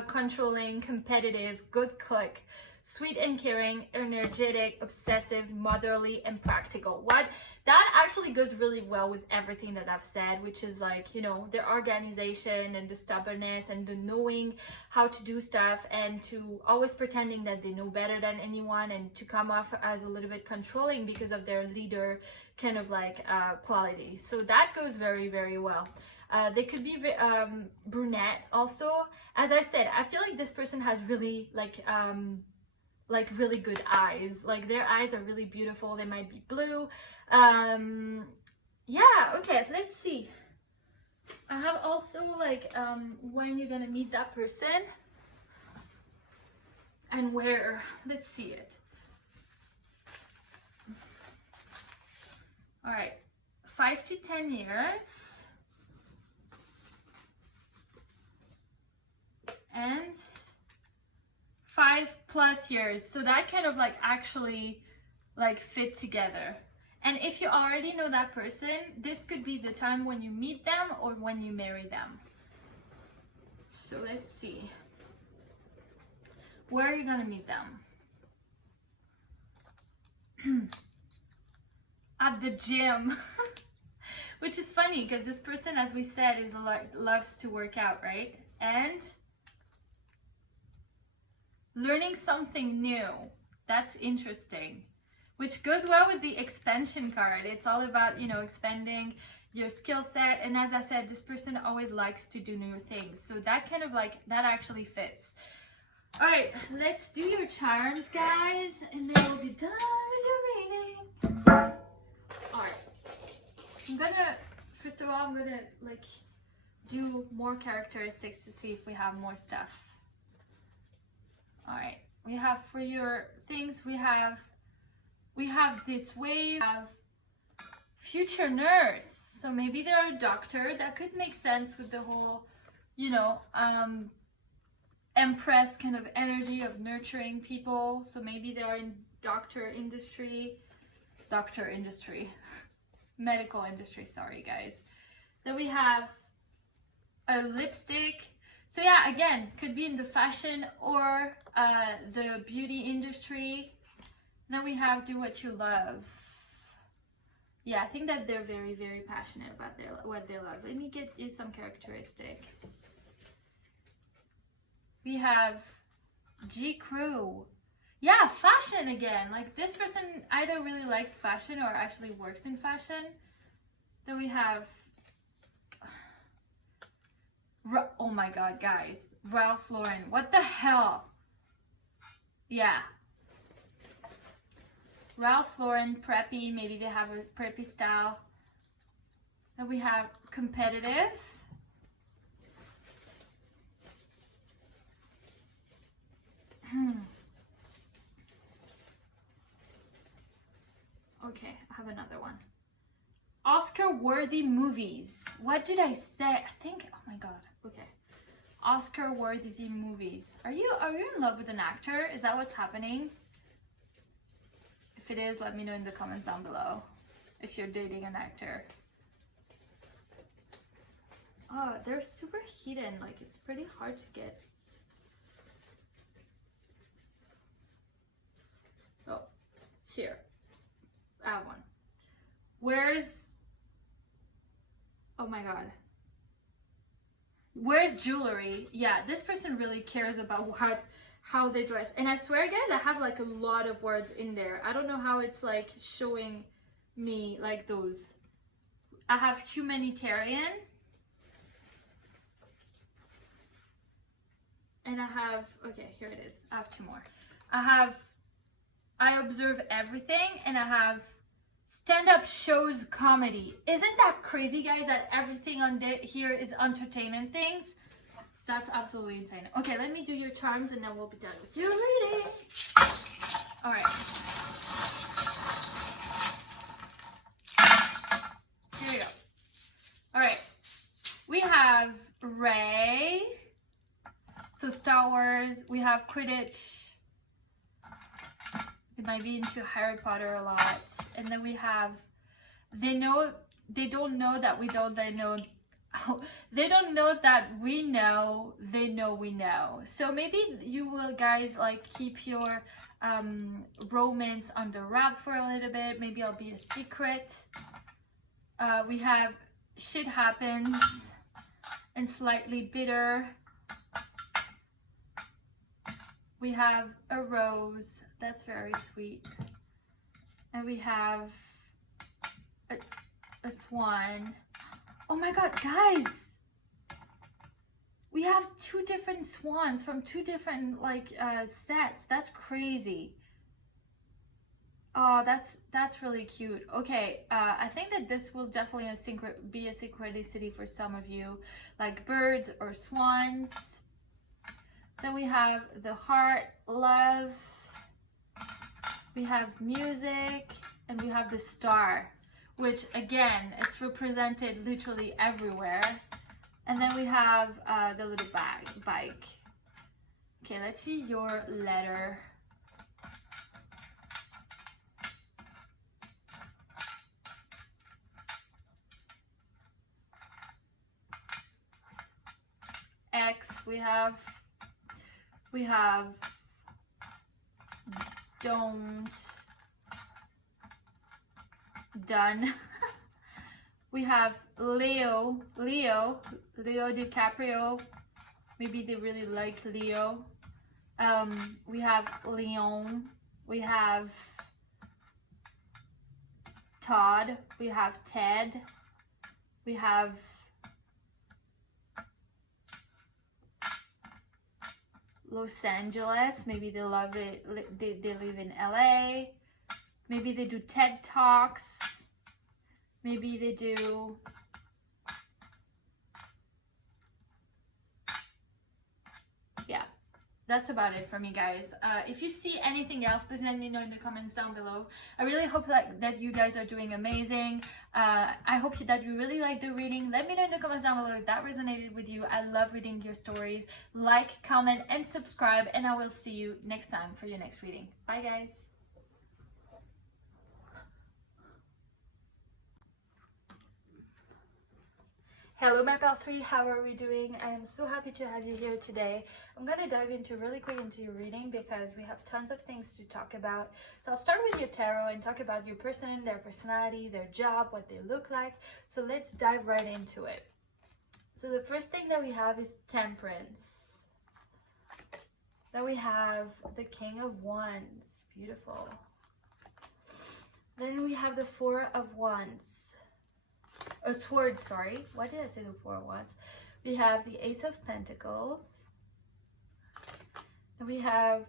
controlling, competitive, good cook, sweet and caring, energetic, obsessive, motherly, and practical. What that actually goes really well with everything that I've said, which is like, you know, the organization and the stubbornness and the knowing how to do stuff, and to always pretending that they know better than anyone, and to come off as a little bit controlling because of their leader kind of like qualities. So that goes very, very well. They could be brunette also. As I said, I feel like this person has really like really good eyes. Like, their eyes are really beautiful. They might be blue. Yeah, okay, let's see. I have also like when you're gonna meet that person and where. Let's see it. All right, 5 to 10 years. And 5+ years. So that kind of like actually like fit together. And if you already know that person, this could be the time when you meet them or when you marry them. So let's see. Where are you gonna meet them? At the gym. Which is funny because this person, as we said, is loves to work out, right? And learning something new. That's interesting. Which goes well with the expansion card. It's all about, you know, expanding your skill set. And as I said, this person always likes to do new things. So that kind of like, that actually fits. All right, let's do your charms, guys. And then we'll be done with your reading. All right. I'm gonna, first of all, I'm gonna like do more characteristics to see if we have more stuff. All right, we have for your things, we have this wave of future nurse. So maybe they're a doctor. That could make sense with the whole, you know, Empress kind of energy of nurturing people. So maybe they're in doctor industry, medical industry, sorry guys. Then we have a lipstick. So yeah, again, could be in the fashion or the beauty industry. Then we have do what you love. Yeah, I think that they're very, very passionate about what they love. Let me get you some characteristic. We have G Crew. Yeah, fashion again. Like this person either really likes fashion or actually works in fashion. Then we have, oh my god, guys, Ralph Lauren. What the hell? Yeah. Ralph Lauren, preppy. Maybe they have a preppy style. Then we have competitive. Okay, I have another one. Oscar-worthy movies. What did I say? I think, oh my god, okay. Oscar-worthy movies. Are you in love with an actor? Is that what's happening? If it is, let me know in the comments down below. If you're dating an actor. Oh, they're super hidden. Like, it's pretty hard to get. Oh, here. I have one. Where's, oh my god. Where's jewelry? Yeah, this person really cares about how they dress. And I swear, guys, I have like a lot of words in there. I don't know how it's like showing me like those. I have humanitarian. And I have, okay, here it is. I have two more. I observe everything, and I have stand-up shows comedy. Isn't that crazy, guys, that everything on here is entertainment things? That's absolutely insane. Okay, let me do your charms and then we'll be done with your reading. All right. Here we go. All right. We have Rey. So Star Wars. We have Quidditch. They might be into Harry Potter a lot. And then we have, they don't know that we don't, they don't know that we know, they know we know. So maybe you will guys like keep your romance under wrap for a little bit. Maybe I'll be a secret. We have shit happens and slightly bitter. We have a rose. That's very sweet. And we have a swan. Oh my god, guys! We have two different swans from two different like sets. That's crazy. Oh, that's really cute. Okay, I think that this will definitely be a synchronicity for some of you, like birds or swans. Then we have the heart, love. We have music, and we have the star, which again, it's represented literally everywhere. And then we have the little bike. Okay, let's see your letter. X, we have don't, done. We have Leo DiCaprio. Maybe they really like Leo. We have Leon. We have Todd. We have Ted. We have Los Angeles. Maybe they love it. They live in LA. Maybe they do TED Talks. Maybe they do yeah, that's about it for me, guys. If you see anything else, please let me know in the comments down below. I really hope that you guys are doing amazing. I hope that you really like the reading. Let me know in the comments down below if that resonated with you. I love reading your stories. Like, comment, and subscribe, and I will see you next time for your next reading. Bye, guys. Hello my pal 3, how are we doing? I am so happy to have you here today. I'm gonna dive really quick into your reading because we have tons of things to talk about. So I'll start with your tarot and talk about your person, their personality, their job, what they look like. So let's dive right into it. So the first thing that we have is Temperance. Then we have the King of Wands, beautiful. Then we have the Four of Wands. Oh, Swords, sorry. Why did I say the Four of Wands? We have the Ace of Pentacles. And we have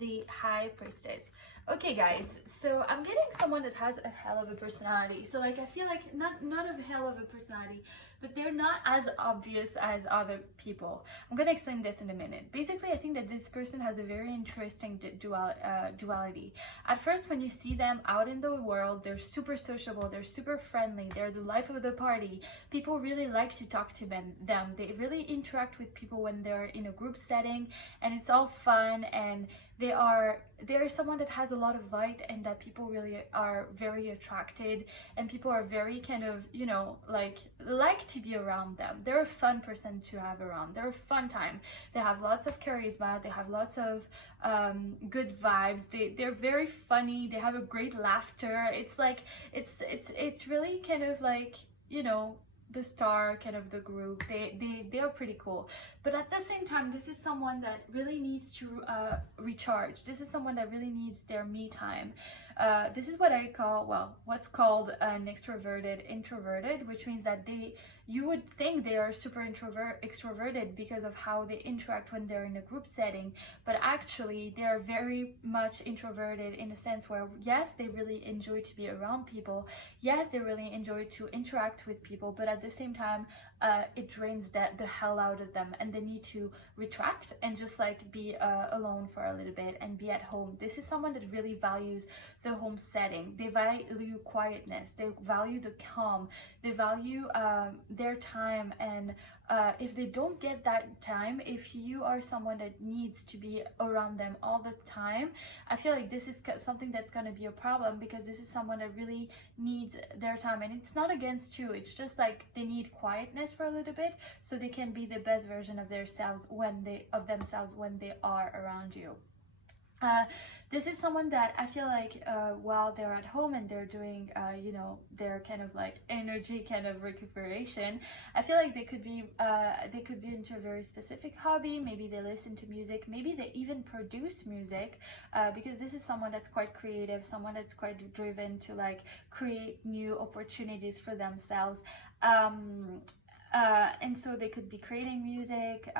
the High Priestess. Okay, guys, so I'm getting someone that has a hell of a personality. So, like, I feel like not a hell of a personality, but they're not as obvious as other people. I'm gonna explain this in a minute. Basically, I think that this person has a very interesting duality. At first, when you see them out in the world, they're super sociable, they're super friendly, they're the life of the party. People really like to talk to them. They really interact with people when they're in a group setting, and it's all fun, and they're someone that has a lot of light and that people really are very attracted, and people are very kind of, you know, like to be around them. They're a fun person to have around. They're a fun time. They have lots of charisma. They have lots of good vibes. They're very funny. They have a great laughter. It's like it's really kind of like, you know, the star kind of the group. They're pretty cool, but at the same time, this is someone that really needs to recharge. This is someone that really needs their me time. This is what I call, well, what's called an introverted, which means that you would think they are super extroverted because of how they interact when they're in a group setting, but actually they are very much introverted in a sense where, yes, they really enjoy to be around people, yes, they really enjoy to interact with people, but at the same time, it drains the hell out of them, and they need to retract and just like be alone for a little bit and be at home. This is someone that really values the home setting. They value quietness, they value the calm, they value their time, and if they don't get that time, if you are someone that needs to be around them all the time, I feel like this is something that's going to be a problem, because this is someone that really needs their time, and it's not against you, it's just like they need quietness for a little bit so they can be the best version of themselves when they are around you. This is someone that I feel like while they're at home and they're doing, you know, their kind of like energy kind of recuperation, I feel like they could be into a very specific hobby. Maybe they listen to music, maybe they even produce music, because this is someone that's quite creative, someone that's quite driven to like create new opportunities for themselves. And so they could be creating music,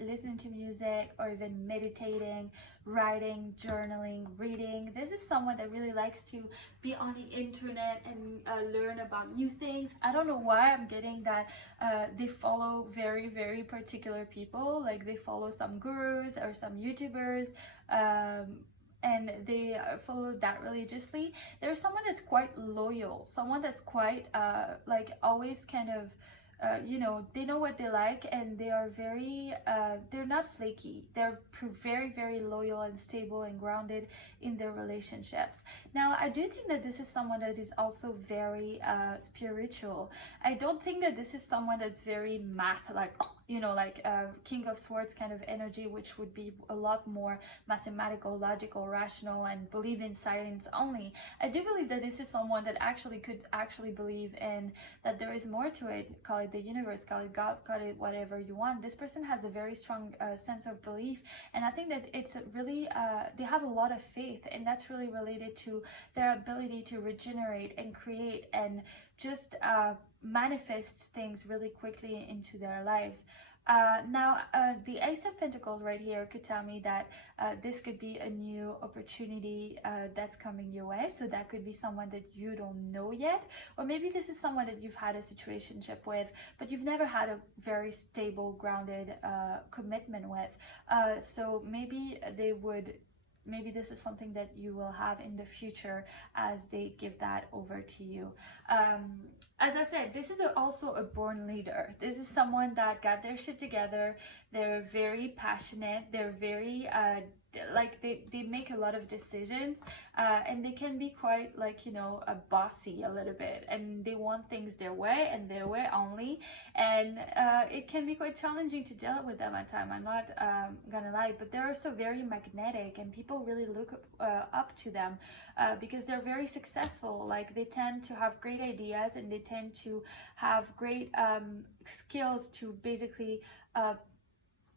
listening to music, or even meditating, writing, journaling, reading. This is someone that really likes to be on the internet and learn about new things. I don't know why I'm getting that they follow very, very particular people, like they follow some gurus or some YouTubers, and they follow that religiously. There's someone that's quite loyal, someone that's quite like always kind of you know, they know what they like, and they are very they're not flaky. They're very, very loyal and stable and grounded in their relationships. Now, I do think that this is someone that is also very spiritual. I don't think that this is someone that's very math, like, you know, like King of Swords kind of energy, which would be a lot more mathematical, logical, rational, and believe in science only. I do believe that this is someone that actually could actually believe in that there is more to it. Call it the universe, call it God, call it whatever you want. This person has a very strong sense of belief, and I think that it's really they have a lot of faith, and that's really related to their ability to regenerate and create and just manifest things really quickly into their lives. Now, the Ace of Pentacles right here could tell me that this could be a new opportunity that's coming your way. So that could be someone that you don't know yet, or maybe this is someone that you've had a situationship with, but you've never had a very stable, grounded commitment with. So maybe they would. Maybe this is something that you will have in the future as they give that over to you. As I said, this is also a born leader. This is someone that got their shit together. They're very passionate. They're very like they make a lot of decisions, and they can be quite, like, you know, a bossy a little bit, and they want things their way and their way only, and it can be quite challenging to deal with them at times. I'm not gonna lie, but they're also very magnetic, and people really look up to them because they're very successful. Like, they tend to have great ideas, and they tend to have great skills to basically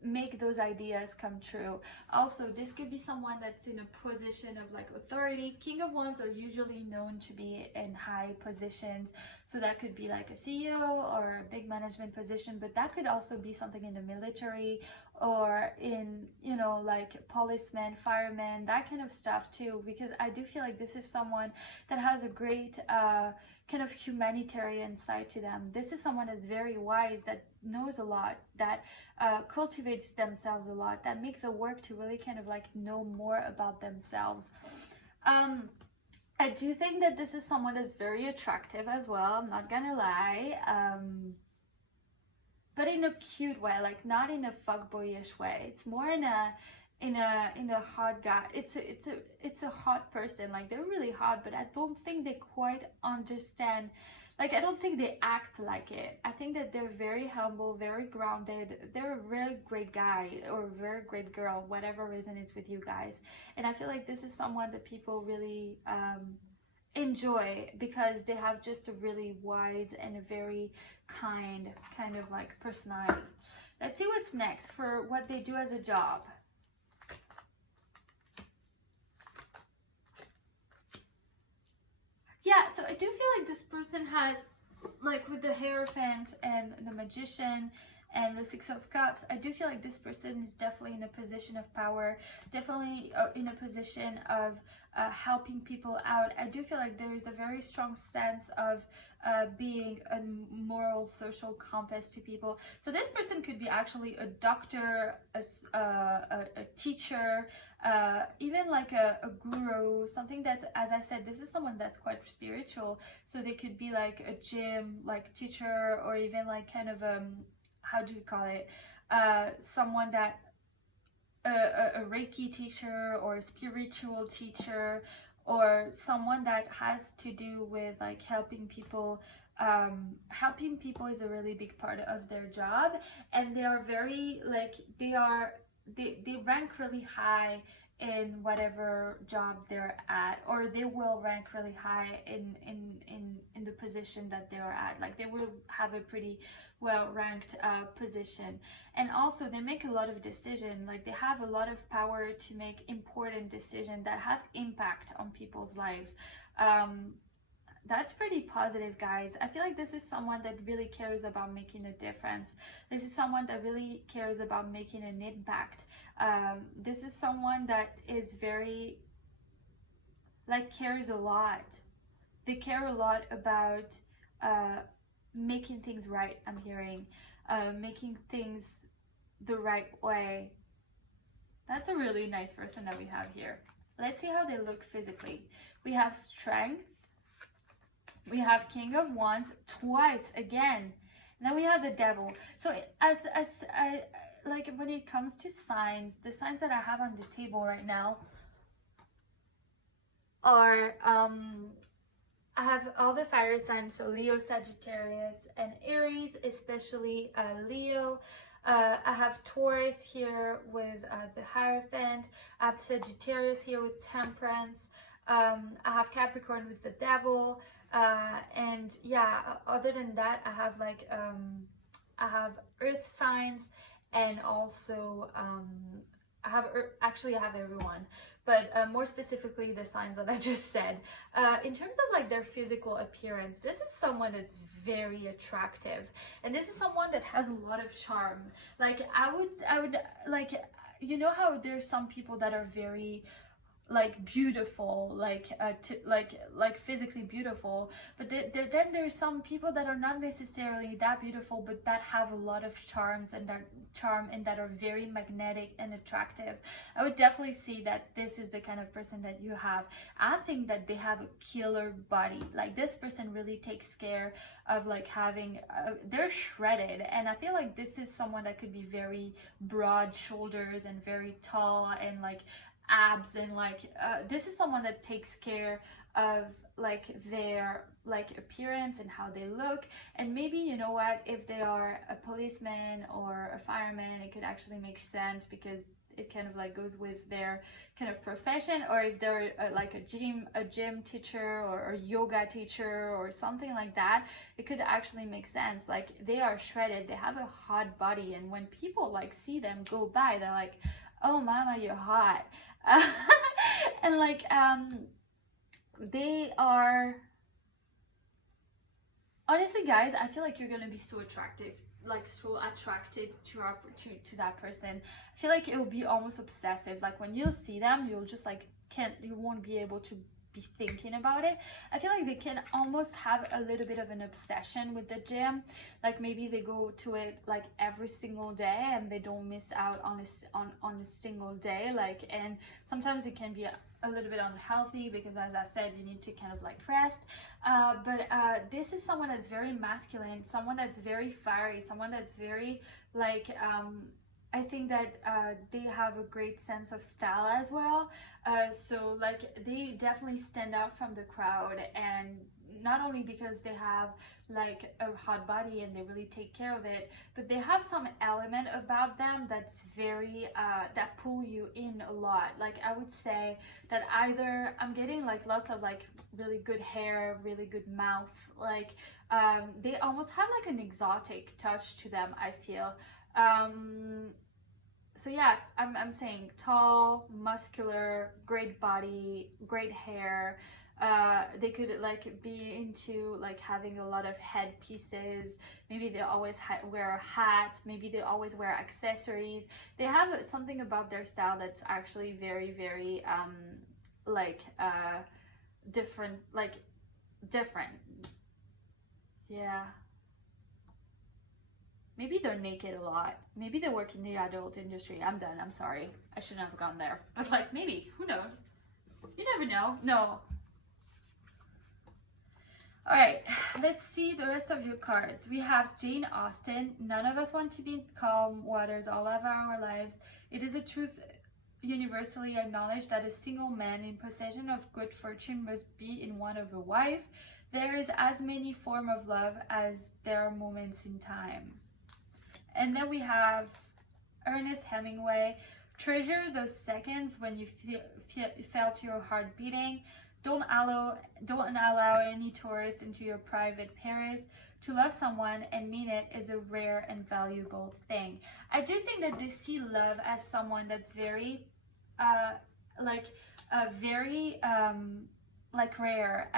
make those ideas come true. Also, this could be someone that's in a position of like authority. King of Wands are usually known to be in high positions, so that could be like a CEO or a big management position, but that could also be something in the military or in, you know, like policemen, firemen, that kind of stuff too, because I do feel like this is someone that has a great kind of humanitarian side to them. This is someone that's very wise, that knows a lot, that cultivates themselves a lot, that make the work to really kind of like know more about themselves. I do think that this is someone that's very attractive as well, I'm not gonna lie, but in a cute way, like not in a fuckboyish way. It's more in a hot guy. It's a hot person. Like, they're really hot, but I don't think they quite understand. Like, I don't think they act like it. I think that they're very humble, very grounded. They're a really great guy or a very great girl, whatever resonates with you guys. And I feel like this is someone that people really enjoy because they have just a really wise and a very kind of like personality. Let's see what's next for what they do as a job. Yeah, so I do feel like this person has, like with the Hierophant and the Magician and the Six of Cups, I do feel like this person is definitely in a position of power, definitely in a position of helping people out. I do feel like there is a very strong sense of being a moral social compass to people. So this person could be actually a doctor, a teacher, even like a guru, something that's, as I said, this is someone that's quite spiritual. So they could be like a gym like teacher, or even like kind of how do you call it, someone that a Reiki teacher or a spiritual teacher, or someone that has to do with like helping people. Helping people is a really big part of their job, and they are very like they rank really high in whatever job they're at, or they will rank really high in the position that they're at. Like, they will have a pretty well ranked position, and also they make a lot of decisions. Like, they have a lot of power to make important decisions that have impact on people's lives. That's pretty positive, guys. I feel like this is someone that really cares about making a difference. This is someone that really cares about making an impact. This is someone that is very, like, cares a lot. They care a lot about making things right, I'm hearing. Making things the right way. That's a really nice person that we have here. Let's see how they look physically. We have Strength. We have King of Wands twice again. Then we have the Devil. So like when it comes to signs, the signs that I have on the table right now are I have all the fire signs, so Leo, Sagittarius, and Aries, especially Leo. I have Taurus here with the Hierophant. I have Sagittarius here with Temperance. I have Capricorn with the Devil. And yeah, other than that, I have like I have Earth signs, and also I have actually I have everyone, but more specifically the signs that I just said. In terms of like their physical appearance, this is someone that's very attractive, and this is someone that has a lot of charm. Like I would like, you know how there's some people that are very like beautiful, like like physically beautiful, but then there's some people that are not necessarily that beautiful, but that have a lot of charms and that are very magnetic and attractive. I would definitely see that this is the kind of person that you have. I think that they have a killer body. Like this person really takes care of like having they're shredded, and I feel like this is someone that could be very broad shoulders and very tall and like abs, and like this is someone that takes care of like their like appearance and how they look. And maybe, you know what, if they are a policeman or a fireman, it could actually make sense because it kind of like goes with their kind of profession. Or if they're like a gym teacher or a yoga teacher or something like that, it could actually make sense. Like they are shredded, they have a hot body, and when people like see them go by, they're like, oh mama, you're hot. And like they are, honestly guys, I feel like you're gonna be so attractive, like so attracted to that person. I feel like it will be almost obsessive. Like when you'll see them, you'll just like you won't be able to be thinking about it. I feel like they can almost have a little bit of an obsession with the gym. Like maybe they go to it like every single day and they don't miss out on a single day. Like, and sometimes it can be a little bit unhealthy because, as I said, you need to kind of like rest. But this is someone that's very masculine, someone that's very fiery, someone that's very like I think that they have a great sense of style as well. So like they definitely stand out from the crowd, and not only because they have like a hot body and they really take care of it, but they have some element about them that's very that pull you in a lot. Like I would say that either I'm getting like lots of like really good hair, really good mouth, like they almost have like an exotic touch to them, I feel. So yeah, I'm saying tall, muscular, great body, great hair. They could like be into like having a lot of head pieces. Maybe they always wear a hat. Maybe they always wear accessories. They have something about their style that's actually very, very like different, like different. Yeah. Maybe they're naked a lot. Maybe they work in the adult industry. I'm done. I'm sorry. I shouldn't have gone there. But like maybe. Who knows? You never know. No. Alright. Let's see the rest of your cards. We have Jane Austen. None of us want to be in calm waters all of our lives. It is a truth universally acknowledged that a single man in possession of good fortune must be in want of a wife. There is as many forms of love as there are moments in time. And then we have Ernest Hemingway. Treasure those seconds when you felt your heart beating. Don't allow any tourist into your private Paris. To love someone and mean it is a rare and valuable thing. I do think that they see love as someone that's very, very like rare.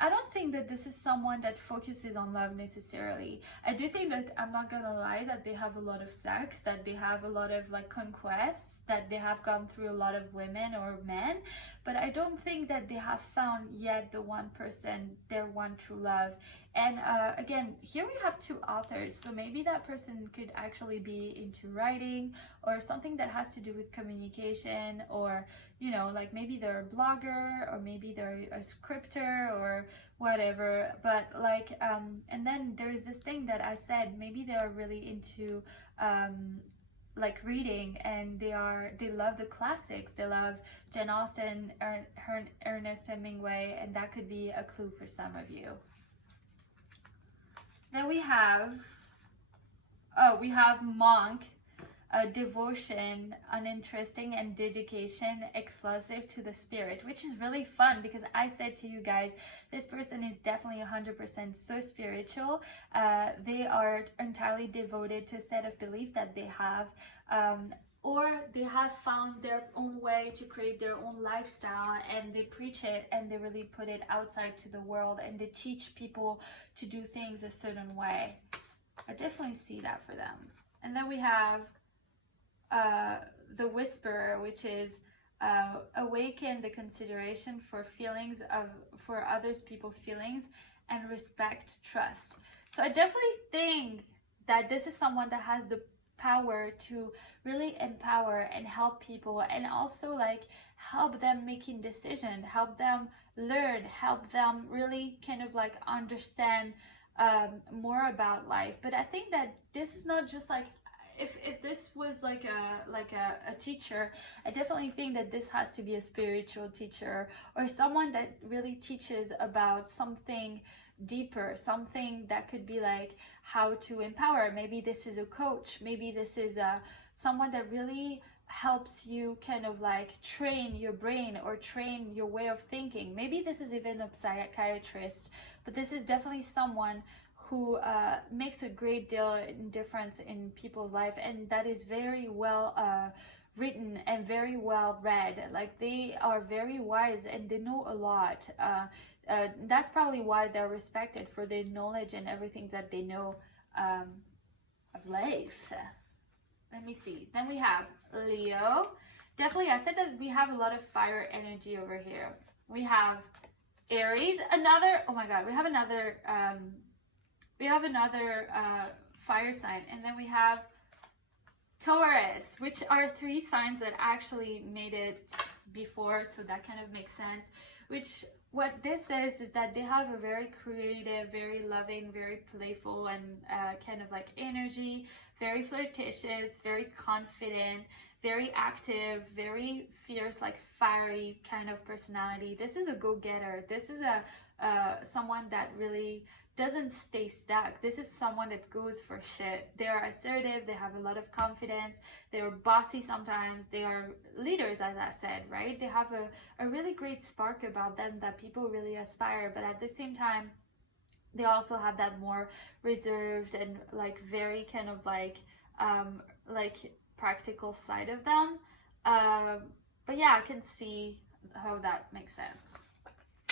I don't think that this is someone that focuses on love necessarily. I do think that, I'm not gonna lie, that they have a lot of sex, that they have a lot of like conquests, that they have gone through a lot of women or men, but I don't think that they have found yet the one person, their one true love. And again, here we have two authors, so maybe that person could actually be into writing, or something that has to do with communication, or you know, like maybe they're a blogger, or maybe they're a scripter or whatever. But like and then there's this thing that I said, maybe they're really into like reading, and they love the classics, they love Jane Austen, Ernest Hemingway, and that could be a clue for some of you. Then we have monk, devotion, uninteresting, and dedication exclusive to the spirit, which is really fun because I said to you guys, this person is definitely 100% so spiritual. They are entirely devoted to a set of belief that they have, or they have found their own way to create their own lifestyle, and they preach it and they really put it outside to the world, and they teach people to do things a certain way. I definitely see that for them. And then we have the whisperer, which is awaken the consideration for for others people's feelings, and respect, trust. So I definitely think that this is someone that has the power to really empower and help people, and also like help them making decisions, help them learn, help them really kind of like understand more about life. But I think that this is not just like, if this was like a teacher, I definitely think that this has to be a spiritual teacher, or someone that really teaches about something deeper, something that could be like how to empower. Maybe this is a coach, maybe this is someone that really helps you kind of like train your brain or train your way of thinking. Maybe this is even a psychiatrist, but this is definitely someone who makes a great deal in difference in people's life, and that is very well written and very well read. Like they are very wise and they know a lot. That's probably why they're respected, for their knowledge and everything that they know of life. Let me see. Then we have Leo. Definitely, I said that we have a lot of fire energy over here. We have Aries, oh my god, we have another fire sign, and then we have Taurus, which are 3 signs that actually made it before, so that kind of makes sense. Which, what this is that they have a very creative, very loving, very playful, and kind of like energy, very flirtatious, very confident, very active, very fierce, like fiery kind of personality. This is a go-getter. This is someone that really doesn't stay stuck. This is someone that goes for shit. They are assertive, they have a lot of confidence, they are bossy sometimes, they are leaders, as I said, right? They have a really great spark about them that people really aspire, but at the same time, they also have that more reserved and like very kind of like practical side of them. But yeah, I can see how that makes sense.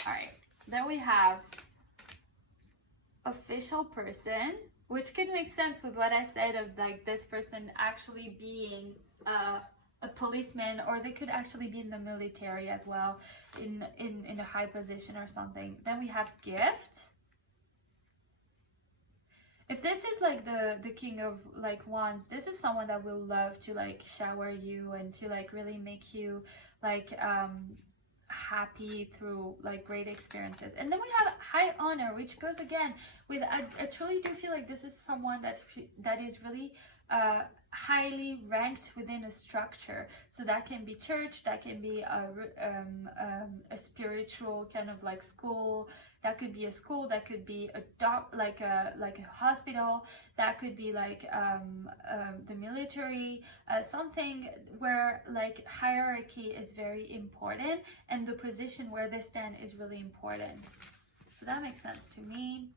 All right, then we have official person, which can make sense with what I said of like this person actually being a policeman, or they could actually be in the military as well, in a high position or something. Then we have gift. If this is like the king of like wands, this is someone that will love to like shower you and to like really make you like happy through like great experiences. And then we have high honor, which goes again with I truly do feel like this is someone that is really highly ranked within a structure. So that can be church, that can be a spiritual kind of like school, that could be a school, that could be like a hospital, that could be like the military, something where like hierarchy is very important, and the position where they stand is really important. So that makes sense to me.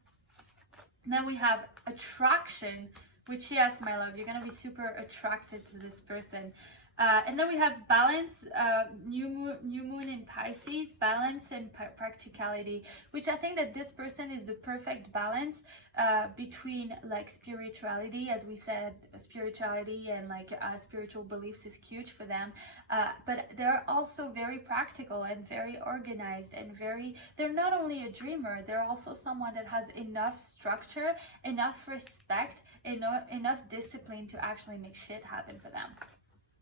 And then we have attraction, which, yes, my love, you're gonna be super attracted to this person. And then we have balance, new moon in Pisces, balance and practicality, which I think that this person is the perfect balance between like spirituality, as we said, spirituality and like spiritual beliefs is huge for them, but they're also very practical and very organized, and they're not only a dreamer, they're also someone that has enough structure, enough respect, enough discipline to actually make shit happen for them.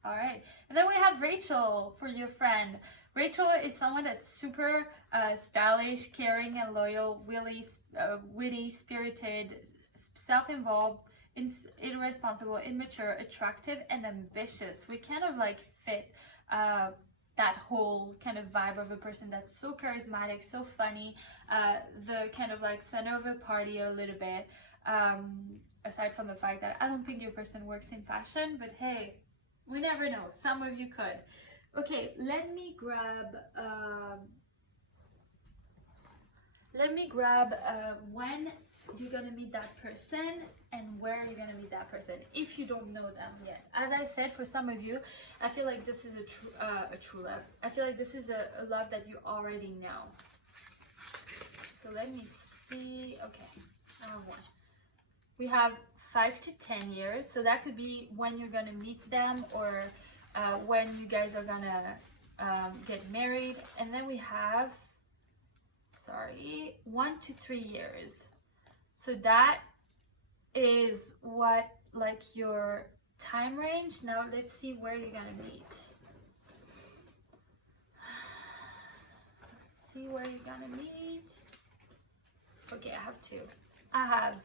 All right. And then we have Rachel for your friend. Rachel is someone that's super stylish, caring, and loyal, really witty, spirited, self-involved, irresponsible, immature, attractive, and ambitious. We kind of like fit that whole kind of vibe of a person that's so charismatic, so funny, the kind of like center of a party a little bit. Aside from the fact that I don't think your person works in fashion, but hey, we never know. Some of you could. Okay, let me grab when you're gonna meet that person and where you're gonna meet that person if you don't know them yet. As I said, for some of you, I feel like this is a true love. I feel like this is a love that you already know. So let me see. Okay, I have one. We have 5 to 10 years, so that could be when you're gonna meet them or when you guys are gonna get married. And then we have 1 to 3 years. So that is what like your time range. Now let's see where you're gonna meet. Let's see where you're gonna meet. Okay, I have two. I have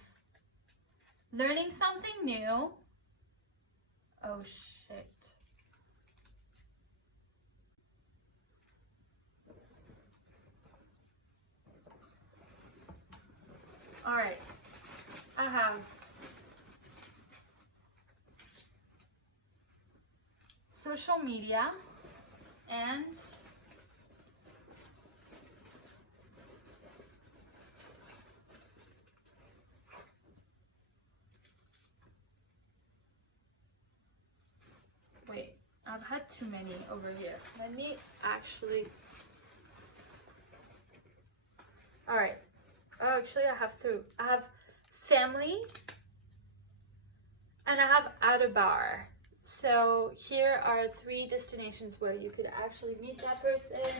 learning something new. Oh shit. All right, I have social media and wait, I've had too many over here. Let me actually, all right. Oh, actually, I have two. I have family and I have out of bar. So here are 3 destinations where you could actually meet that person.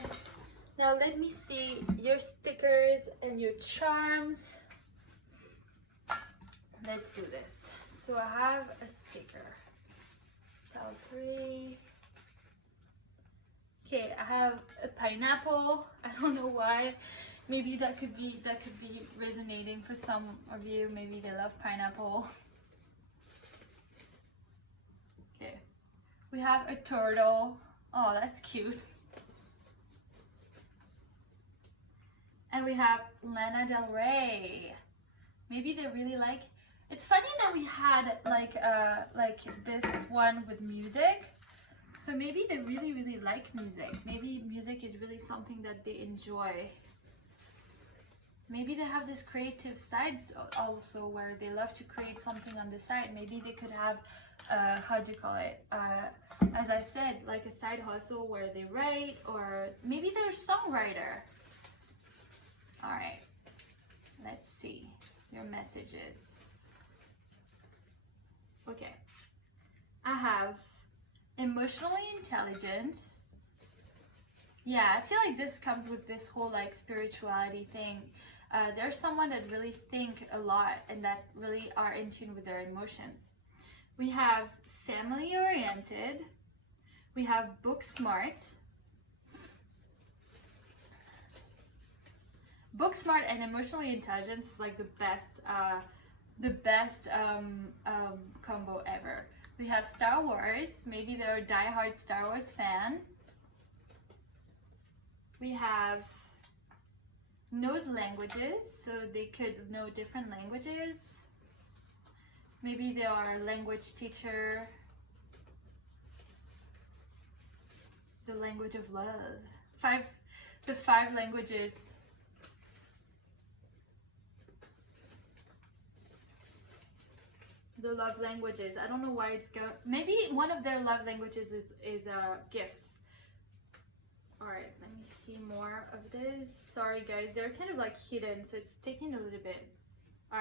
Now let me see your stickers and your charms. Let's do this. So I have a sticker. Tile 3. Okay, I have a pineapple. I don't know why. Maybe that could be resonating for some of you. Maybe they love pineapple. Okay. We have a turtle. Oh, that's cute. And we have Lana Del Rey. Maybe they really like. It's funny that we had like this one with music. So maybe they really like music. Maybe music is really something that they enjoy. Maybe they have this creative side also where they love to create something on the side. Maybe they could have, how do you call it? As I said, like a side hustle where they write, or maybe they're a songwriter. All right, let's see your messages. Okay, I have emotionally intelligent. Yeah, I feel like this comes with this whole like spirituality thing. There's someone that really think a lot and that really are in tune with their emotions. We have family oriented. We have book smart. Book smart and emotionally intelligent is like the best combo ever. We have Star Wars. Maybe they're a diehard Star Wars fan. We have knows languages, so they could know different languages. Maybe they are a language teacher. The language of love. The 5 languages. The love languages. I don't know why it's go. Maybe one of their love languages is gifts. All right, let me see more of this. Sorry guys, they're kind of like hidden, so it's taking a little bit. All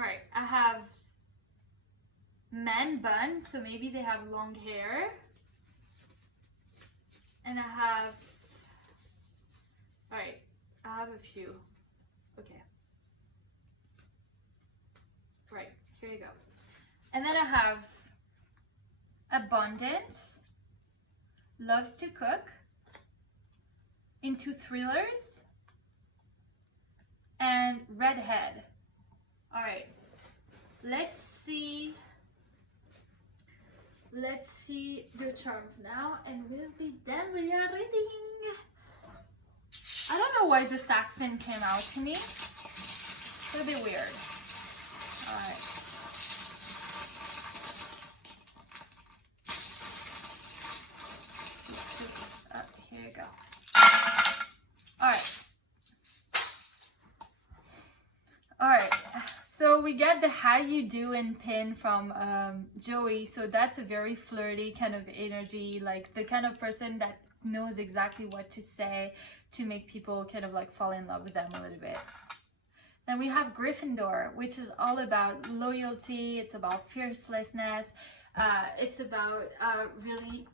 right, I have man bun, so maybe they have long hair. And I have, all right, I have a few. Okay. Right, here you go. And then I have abundant, loves to cook, into thrillers, and redhead. All right, let's see your charms now, and we'll be done with your reading. I don't know why the Saxon came out to me. It's a bit weird. All right. Here you go. All right. All right. So we get the how you doing pin from Joey. So that's a very flirty kind of energy, like the kind of person that knows exactly what to say to make people kind of like fall in love with them a little bit. Then we have Gryffindor, which is all about loyalty. It's about fiercelessness. It's about really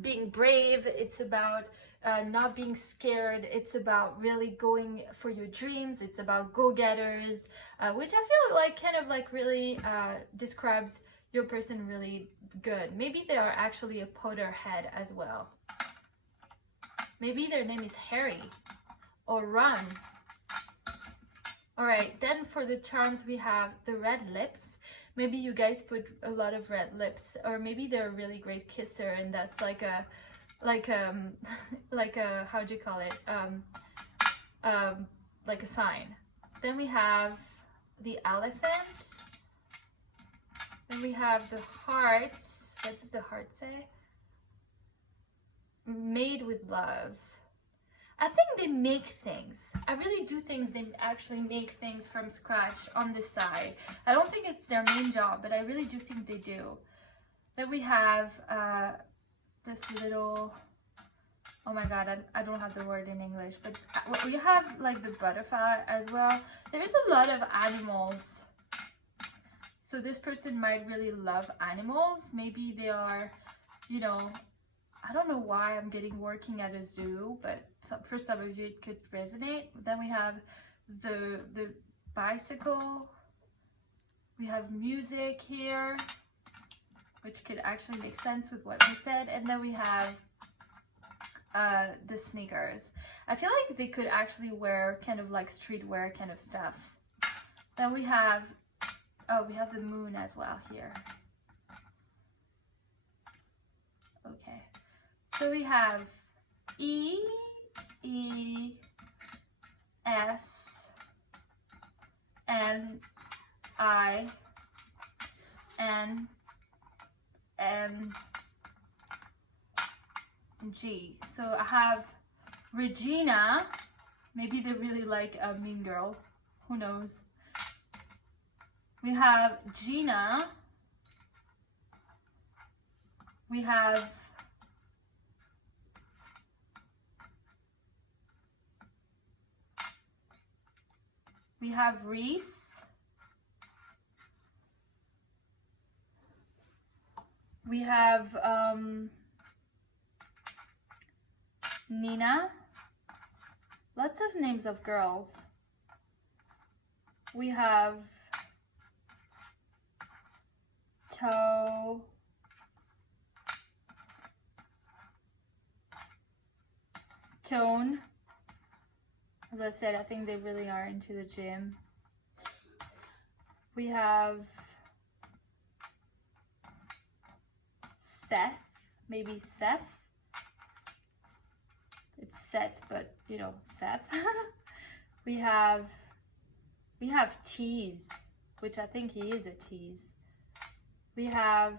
being brave. It's about not being scared. It's about really going for your dreams. It's about go-getters, which I feel like kind of like really describes your person really good. Maybe they are actually a Potterhead as well. Maybe their name is Harry or Ron. All right, then for the charms we have the red lips. Maybe you guys put a lot of red lips, or maybe they're a really great kisser, and that's like a how do you call it, like a sign. Then we have the elephant. Then we have the heart. What does the heart say? Made with love. I think they make things. I really do think they actually make things from scratch on the side. I don't think it's their main job, but I really do think they do. Then we have this little, oh my god, I don't have the word in English, but we have like the butterfly as well. There is a lot of animals. So this person might really love animals. Maybe they are, you know, I don't know why I'm getting working at a zoo, but for some of you it could resonate. Then we have the bicycle. We have music here, which could actually make sense with what we said. And then we have the sneakers. I feel like they could actually wear kind of like streetwear kind of stuff. Then we have, oh, we have the moon as well here. Okay. So we have E, E, S, N, I, N, M, G. So I have Regina. Maybe they really like Mean Girls. Who knows? We have Gina. We have Reese. We have Nina. Lots of names of girls. We have Tone. As I said, I think they really are into the gym. We have Seth, maybe Seth. It's Seth, but you know, Seth. we have Tease, which I think he is a tease. We have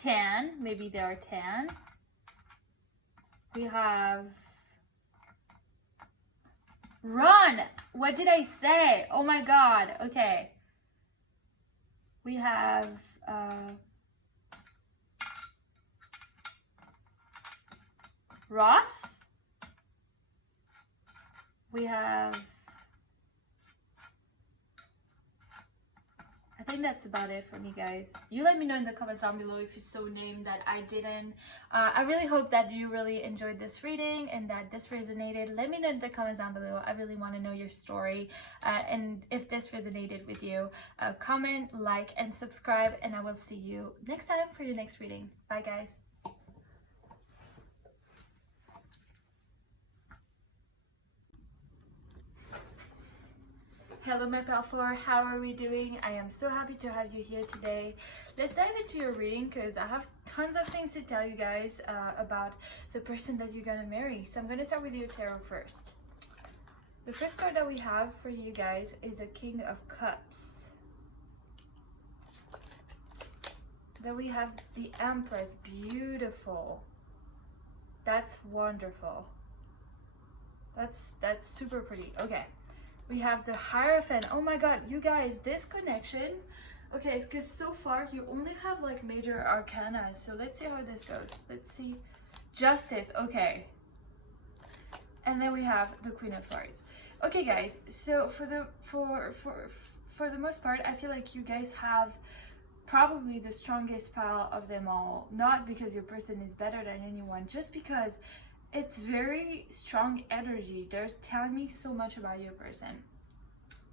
Tan, maybe they are Tan. We have Run. What did I say? Oh my god. Okay. We have Ross. We have, I I think that's about it for me, guys. You let me know in the comments down below if you saw name that I didn't. I really hope that you really enjoyed this reading and that this resonated. Let me know in the comments down below. I really want to know your story, and if this resonated with you. Comment, like, and subscribe, and I will see you next time for your next reading. Bye, guys. Hello my pal 4, how are we doing? I am so happy to have you here today. Let's dive into your reading because I have tons of things to tell you guys about the person that you're gonna marry. So I'm gonna start with your tarot first. The first card that we have for you guys is a King of Cups. Then we have the Empress, beautiful. That's wonderful. That's super pretty. Okay. We have the Hierophant. Oh my god, you guys, this connection. Okay, because so far you only have like major arcana. So let's see how this goes. Let's see. Justice. Okay. And then we have the Queen of Swords. Okay, guys. So for the most part, I feel like you guys have probably the strongest pile of them all. Not because your person is better than anyone, just because it's very strong energy. They're telling me so much about your person.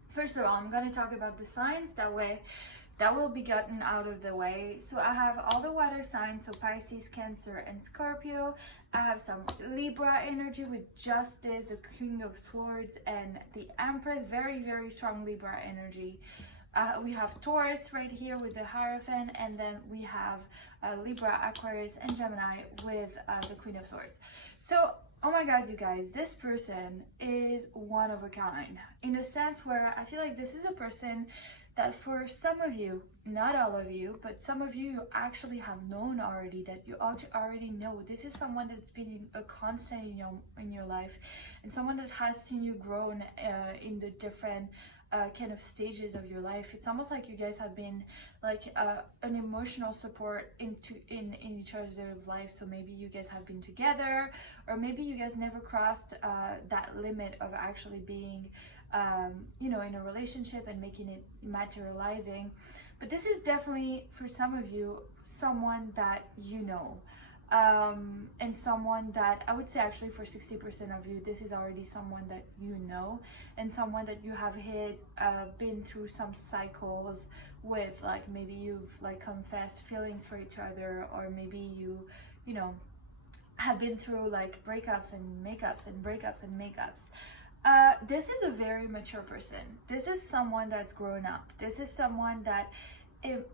First of all, I'm going to talk about the signs, that will be gotten out of the way. So I have all the water signs, so Pisces, Cancer, and Scorpio. I have some Libra energy with Justice, the King of Swords, and the Empress. Very, very strong Libra energy. We have Taurus right here with the Hierophant, and then we have Libra, Aquarius, and Gemini with the Queen of Swords. So, oh my god, you guys, this person is one of a kind, in a sense where I feel like this is a person that for some of you, not all of you, but some of you actually have known already, that you already know. This is someone that's been a constant in your life, and someone that has seen you grown in the different kind of stages of your life. It's almost like you guys have been like an emotional support in each other's lives. So maybe you guys have been together, or maybe you guys never crossed that limit of actually being you know, in a relationship and making it materializing. But this is definitely, for some of you, someone that you know. And someone that I would say actually for 60% of you, this is already someone that you know, and someone that you have been through some cycles with, like maybe you've like confessed feelings for each other, or maybe you know, have been through like breakups and makeups and breakups and makeups. This is a very mature person. This is someone that's grown up. This is someone that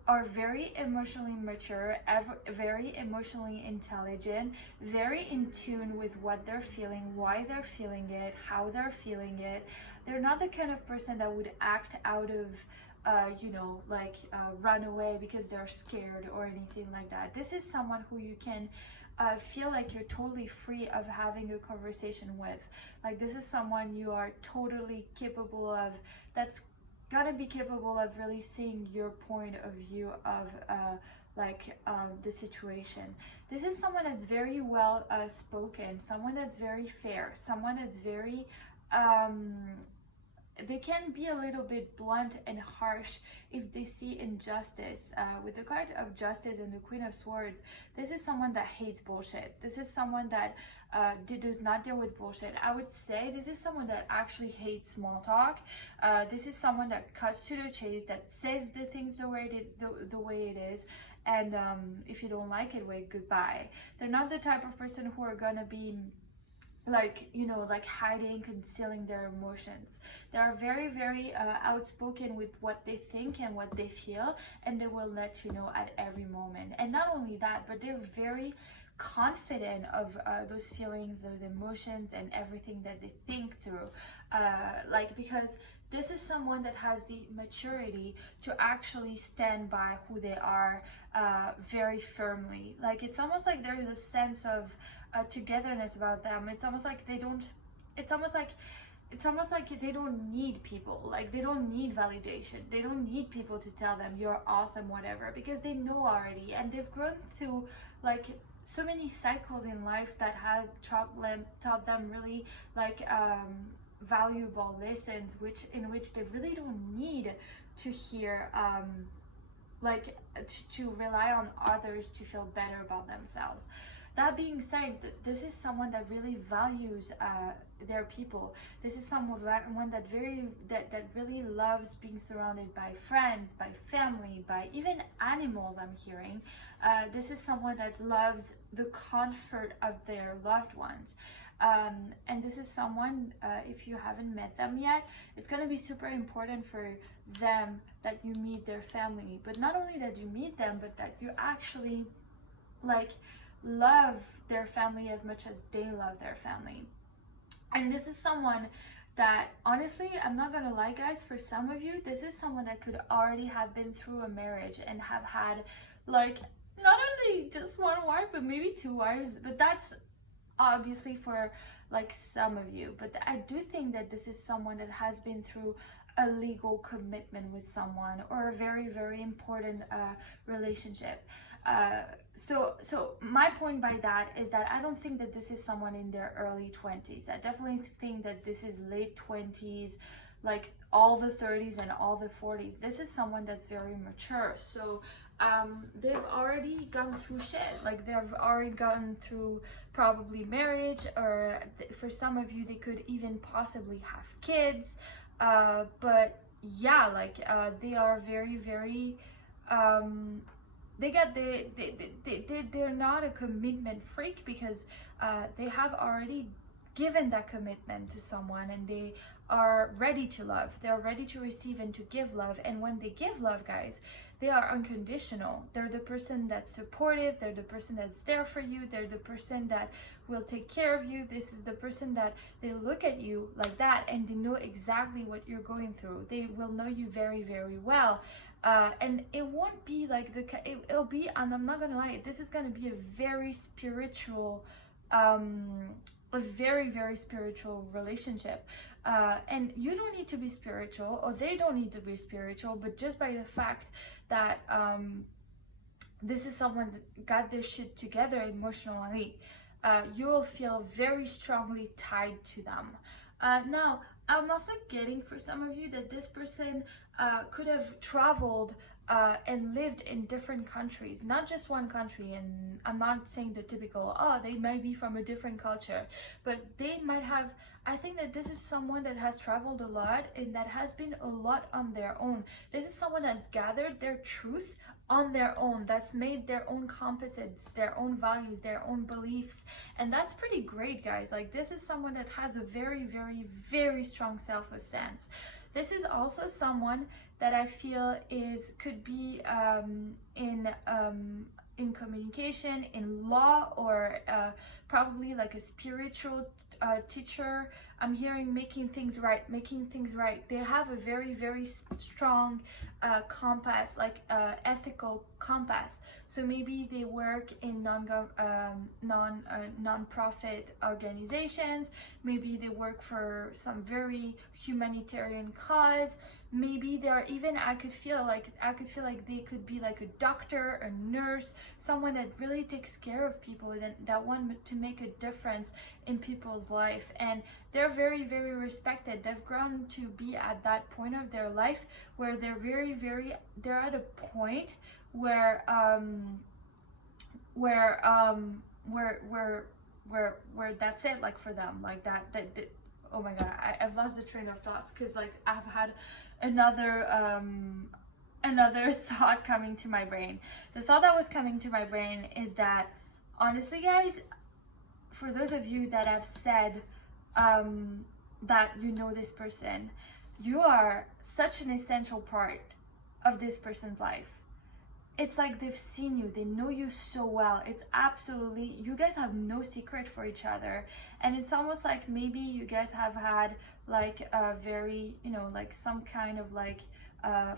are very emotionally mature, very emotionally intelligent, very in tune with what they're feeling, why they're feeling it, how they're feeling it. They're not the kind of person that would act out of you know, like run away because they're scared or anything like that. This is someone who you can feel like you're totally free of having a conversation with. Like this is someone you are totally capable of, that's gotta be capable of really seeing your point of view of the situation. This is someone that's very well spoken, someone that's very fair, someone that's very they can be a little bit blunt and harsh if they see injustice. With the card of Justice and the Queen of Swords, this is someone that hates bullshit. This is someone that does not deal with bullshit. I would say this is someone that actually hates small talk. This is someone that cuts to the chase, that says the things the way it is. And if you don't like it, wait, goodbye. They're not the type of person who are gonna be like, you know, like hiding, concealing their emotions. They are very, very outspoken with what they think and what they feel, and they will let you know at every moment. And not only that, but they're very confident of those feelings, those emotions, and everything that they think through. Because this is someone that has the maturity to actually stand by who they are very firmly. Like it's almost like there is a sense of togetherness about them. It's almost like they don't need people. Like they don't need validation. They don't need people to tell them you're awesome, whatever, because they know already, and they've grown through like so many cycles in life that have taught them really like valuable lessons in which they really don't need to hear, like to rely on others to feel better about themselves. That being said, this is someone that really values their people. This is someone that really loves being surrounded by friends, by family, by even animals. I'm hearing. This is someone that loves the comfort of their loved ones. And this is someone, if you haven't met them yet, it's going to be super important for them that you meet their family. But not only that you meet them, but that you actually like love their family as much as they love their family. And this is someone that, honestly, I'm not gonna lie guys, for some of you, this is someone that could already have been through a marriage and have had like not only just one wife but maybe two wives. But that's obviously for like some of you. But I do think that this is someone that has been through a legal commitment with someone, or a very, very important relationship. So my point by that is that I don't think that this is someone in their early 20s. I definitely think that this is late 20s, like all the 30s and all the 40s. This is someone that's very mature. So they've already gone through shit. Like they've already gone through probably marriage, or for some of you, they could even possibly have kids. But yeah, like they are very, very they're not a commitment freak, because they have already given that commitment to someone, and they are ready to love. They're ready to receive and to give love. And when they give love, guys, they are unconditional. They're the person that's supportive. They're the person that's there for you. They're the person that will take care of you. This is the person that they look at you like that, and they know exactly what you're going through. They will know you very, very well. And it won't be like it'll be, and I'm not gonna lie, this is gonna be a very spiritual, a very, very spiritual relationship. And you don't need to be spiritual, or they don't need to be spiritual, but just by the fact that this is someone that got their shit together emotionally, you will feel very strongly tied to them. Now, I'm also getting for some of you that this person could have traveled and lived in different countries, not just one country. And I'm not saying the typical, oh, they might be from a different culture, but they might have. I think that this is someone that has traveled a lot and that has been a lot on their own. This is someone that's gathered their truth on their own, that's made their own compasses, their own values, their own beliefs. And that's pretty great, guys. Like, this is someone that has a very, very, very strong self-esteem. This is also someone that I feel could be in communication, in law, or probably like a spiritual teacher. I'm hearing making things right. They have a very, very strong compass, like ethical compass. So maybe they work in non-profit organizations. Maybe they work for some very humanitarian cause. Maybe they're even, I could feel like they could be like a doctor, a nurse, someone that really takes care of people, that want to make a difference in people's life. And they're very, very respected. They've grown to be at that point of their life where they're very, very, they're at a point where that's it, like for them, like that oh my god, I've lost the train of thoughts, because like I've had another thought coming to my brain. The thought that was coming to my brain is that, honestly guys, for those of you that have said that you know this person, you are such an essential part of this person's life. It's like they've seen you, they know you so well. It's absolutely, you guys have no secret for each other. And it's almost like maybe you guys have had like a very, like some kind of like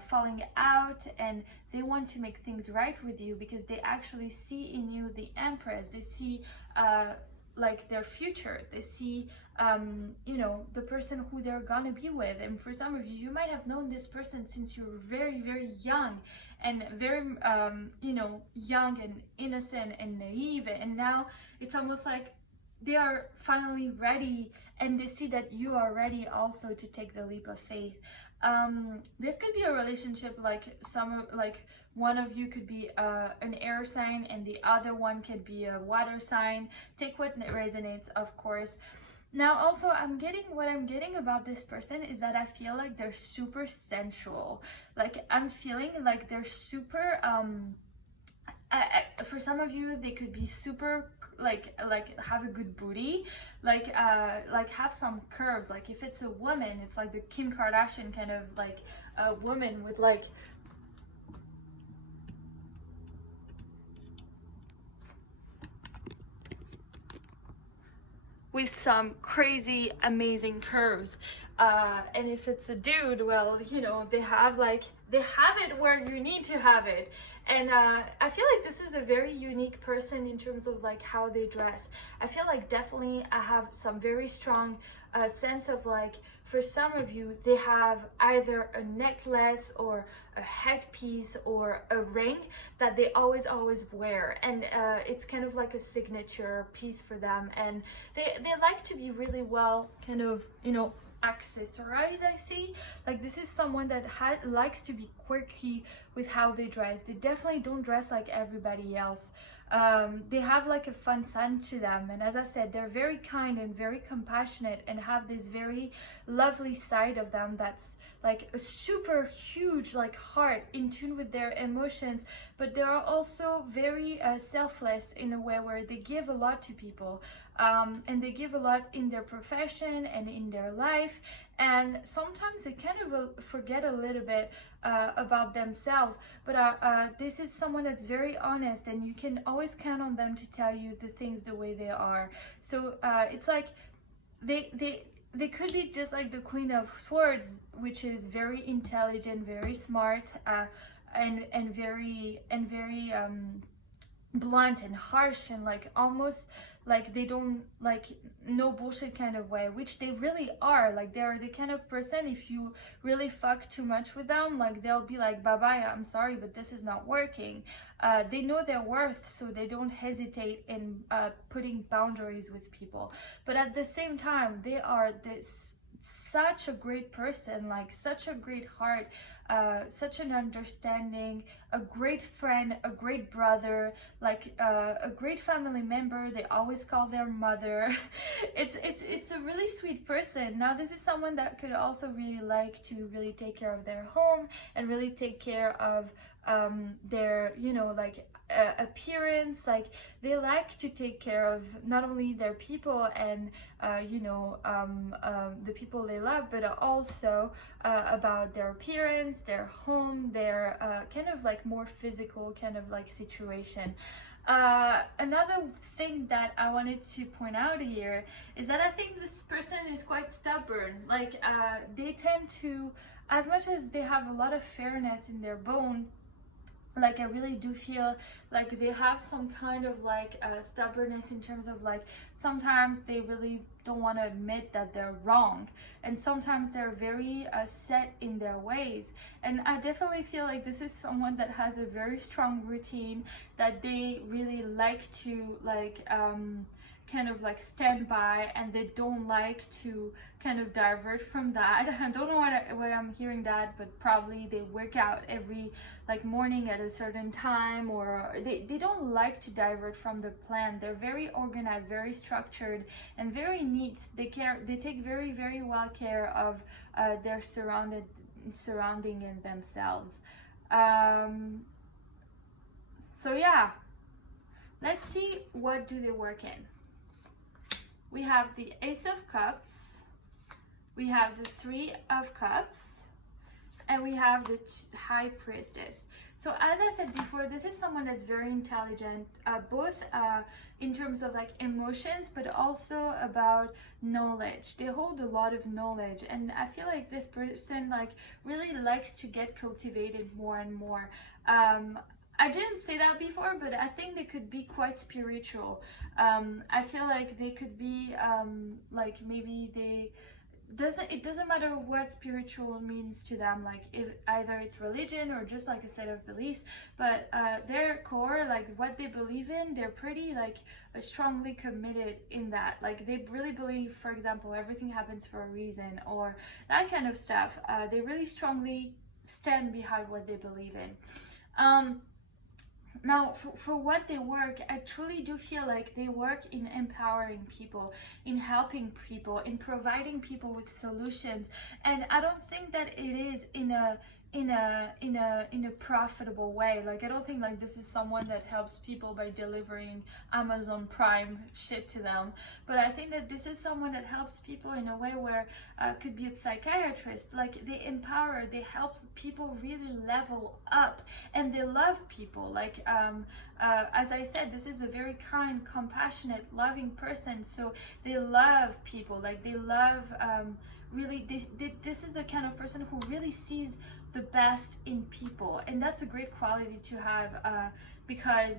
falling out, and they want to make things right with you because they actually see in you the Empress. They see like their future. They see the person who they're gonna be with. And for some of you, you might have known this person since you were very, very young, and very young and innocent and naive. And now it's almost like they are finally ready and they see that you are ready also to take the leap of faith. This could be a relationship like one of you could be an air sign and the other one could be a water sign. Take what resonates, of course. Now also what I'm getting about this person is that I feel like they're super sensual. Like I'm feeling like they're super for some of you they could be super like have a good booty, like have some curves. Like if it's a woman, it's like the Kim Kardashian kind of like a woman with like some crazy amazing curves, and if it's a dude, well, you know, they have it where you need to have it. And I feel like this is a very unique person in terms of like how they dress. I feel like definitely I have some very strong sense of like, for some of you, they have either a necklace or a headpiece or a ring that they always wear, and it's kind of like a signature piece for them, and they like to be really well kind of, you know, accessorized. I see like this is someone that likes to be quirky with how they dress. They definitely don't dress like everybody else. They have like a fun side to them, and as I said, they're very kind and very compassionate and have this very lovely side of them that's like a super huge like heart in tune with their emotions, but they are also very selfless in a way where they give a lot to people, and they give a lot in their profession and in their life, and sometimes they kind of forget a little bit about themselves, but this is someone that's very honest, and you can always count on them to tell you the things the way they are. So it's like they could be just like the Queen of Swords, which is very intelligent, very smart, and very blunt and harsh, and like almost like they don't like no bullshit kind of way, which they really are. Like they're the kind of person, if you really fuck too much with them, like they'll be like, bye bye, I'm sorry, but this is not working. They know their worth, so they don't hesitate in putting boundaries with people, but at the same time they are such a great person, like such a great heart, such an understanding, a great friend, a great brother, like a great family member. They always call their mother. It's a really sweet person. Now this is someone that could also really like to really take care of their home and really take care of their, you know, like appearance. Like they like to take care of not only their people and you know, the people they love, but also about their appearance, their home, their kind of like more physical kind of like situation. Another thing that I wanted to point out here is that I think this person is quite stubborn. Like they tend to, as much as they have a lot of fairness in their bone, like I really do feel like they have some kind of like stubbornness in terms of like sometimes they really don't want to admit that they're wrong, and sometimes they're very set in their ways. And I definitely feel like this is someone that has a very strong routine that they really like to like kind of like stand by, and they don't like to kind of divert from that. I don't know why I'm hearing that, but probably they work out every like morning at a certain time, or they don't like to divert from the plan. They're very organized, very structured, and very neat. They take very well care of their surrounding and themselves. So yeah, let's see, what do they work in. We have the Ace of Cups, we have the Three of Cups, and we have the High Priestess. So as I said before, this is someone that's very intelligent, both in terms of like emotions, but also about knowledge. They hold a lot of knowledge, and I feel like this person like really likes to get cultivated more and more. I didn't say that before, but I think they could be quite spiritual. I feel like they could be like maybe doesn't matter what spiritual means to them, like either it's religion or just like a set of beliefs, but their core, like what they believe in, they're pretty like strongly committed in that. Like they really believe, for example, everything happens for a reason, or that kind of stuff. They really strongly stand behind what they believe in. Now, for what they work, I truly do feel like they work in empowering people, in helping people, in providing people with solutions. And I don't think that it is in a profitable way. Like I don't think like this is someone that helps people by delivering Amazon Prime shit to them. But I think that this is someone that helps people in a way where could be a psychiatrist. Like they empower, they help people really level up, and they love people. Like as I said, this is a very kind, compassionate, loving person. So they love people. Like they love really. This is the kind of person who really sees the best in people, and that's a great quality to have because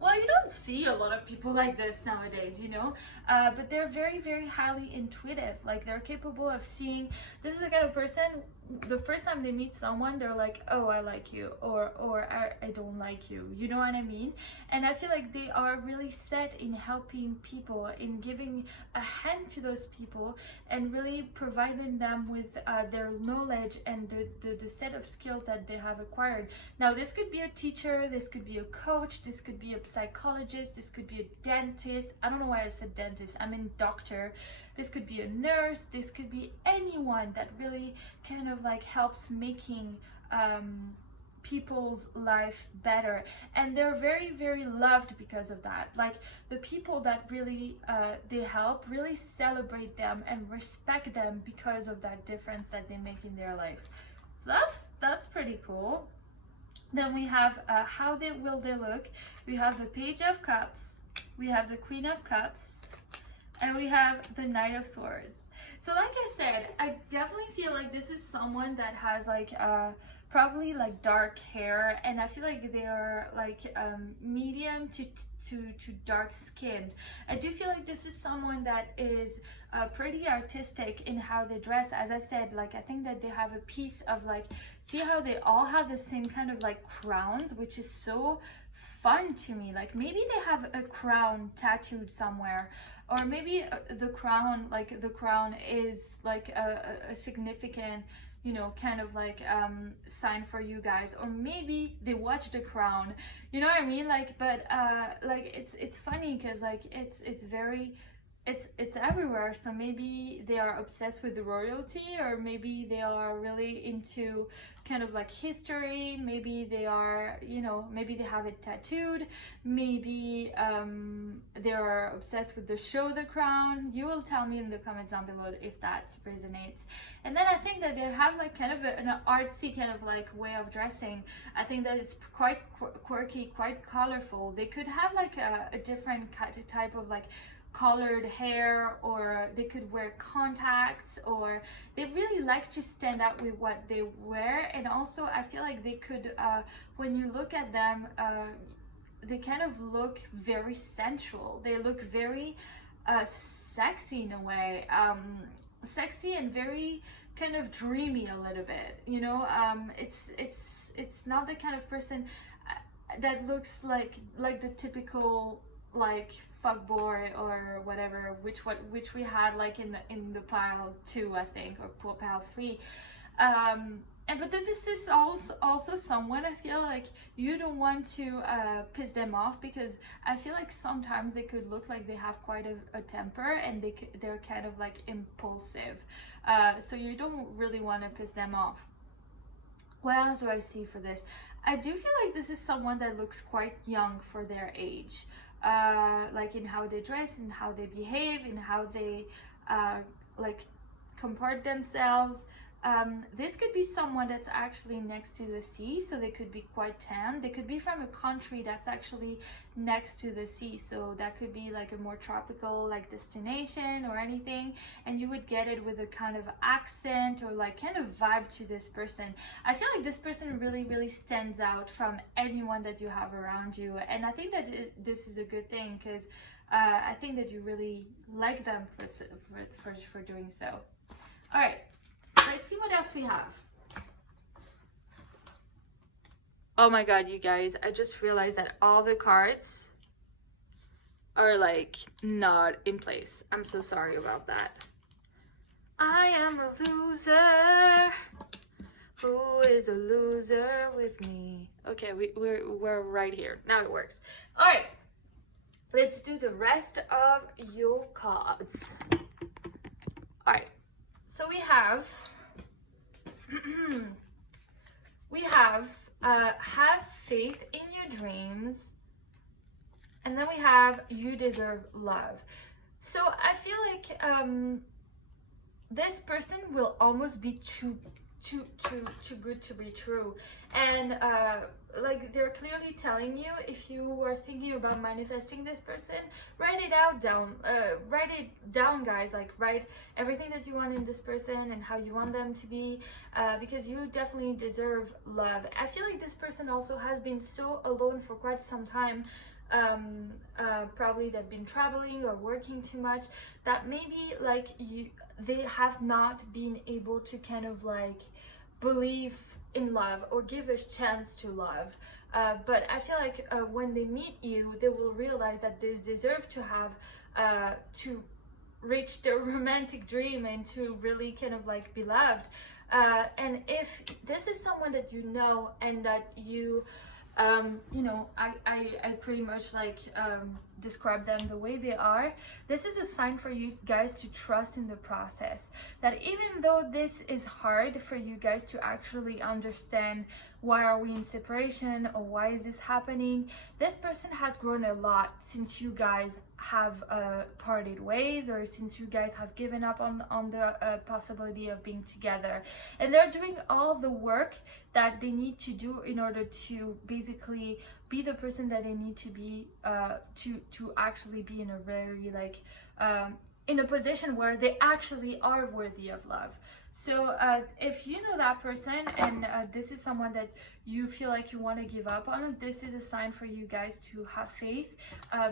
well, you don't see a lot of people like this nowadays, you know, but they're very, very highly intuitive. Like they're capable of seeing. This is the kind of person, the first time they meet someone, they're like, oh, I like you, or I don't like you, you know what I mean? And I feel like they are really set in helping people, in giving a hand to those people, and really providing them with their knowledge and the set of skills that they have acquired. Now this could be a teacher, this could be a coach, this could be a psychologist, this could be a dentist. I don't know why I said dentist, I mean doctor. This could be a nurse, this could be anyone that really kind of like helps making people's life better, and they're very, very loved because of that. Like the people that really they help really celebrate them and respect them because of that difference that they make in their life. So that's pretty cool. Then we have how they look. We have the Page of Cups, we have the Queen of Cups, and we have the Knight of Swords. So like I said, I definitely feel like this is someone that has like probably like dark hair, and I feel like they are like medium to dark skinned. I do feel like this is someone that is pretty artistic in how they dress. As I said, like I think that they have a piece of like, see how they all have the same kind of like crowns, which is so fun to me. Like maybe they have a crown tattooed somewhere, or maybe the crown, like the crown is like a significant, you know, kind of like sign for you guys, or maybe they watch The Crown, you know what I mean? Like, but like it's funny because like it's very, it's everywhere. So maybe they are obsessed with the royalty, or maybe they are really into kind of like history. Maybe they are, you know, maybe they have it tattooed. Maybe they are obsessed with the show The Crown. You will tell me in the comments down below if that resonates. And then I think that they have like kind of an artsy kind of like way of dressing. I think that it's quite quirky, quite colorful. They could have like a different type of like colored hair, or they could wear contacts, or they really like to stand out with what they wear. And also I feel like they could when you look at them, they kind of look very sensual. They look very sexy in a way, sexy and very kind of dreamy a little bit, you know. It's not the kind of person that looks like the typical like fuckboy or whatever, which we had like in the pile 2, I think, or pile 3. And but this is also someone, I feel like you don't want to piss them off, because I feel like sometimes they could look like they have quite a temper, and they're kind of like impulsive. So you don't really want to piss them off. What else do I see for this? I do feel like this is someone that looks quite young for their age, like in how they dress, in how they behave, in how they like comport themselves. This could be someone that's actually next to the sea, so they could be quite tan. They could be from a country that's actually next to the sea, so that could be like a more tropical like destination or anything, and you would get it with a kind of accent or like kind of vibe to this person. I feel like this person really, really stands out from anyone that you have around you, and I think that this is a good thing, because I think that you really like them for doing so. All right, let's see what else we have. Oh my god, you guys, I just realized that all the cards are like not in place. I'm so sorry about that. I am a loser. Who is a loser with me? Okay, we're right here. Now it works. All right, let's do the rest of your cards. All right, so we have have faith in your dreams, and then we have you deserve love. So I feel like this person will almost be too good to be true, and like they're clearly telling you, if you are thinking about manifesting this person, write it down, guys. Like, write everything that you want in this person and how you want them to be, because you definitely deserve love. I feel like this person also has been so alone for quite some time. Probably they've been traveling or working too much, that maybe like they have not been able to kind of like believe in love or give a chance to love, but I feel like when they meet you, they will realize that they deserve to have to reach their romantic dream and to really kind of like be loved, and if this is someone that you know and that you know, I pretty much like describe them the way they are. This is a sign for you guys to trust in the process, that even though this is hard for you guys to actually understand why are we in separation or why is this happening, this person has grown a lot since you guys have parted ways, or since you guys have given up on the possibility of being together, and they're doing all the work that they need to do in order to basically be the person that they need to be, to actually be in a very like in a position where they actually are worthy of love. So if you know that person and this is someone that you feel like you want to give up on, this is a sign for you guys to have faith,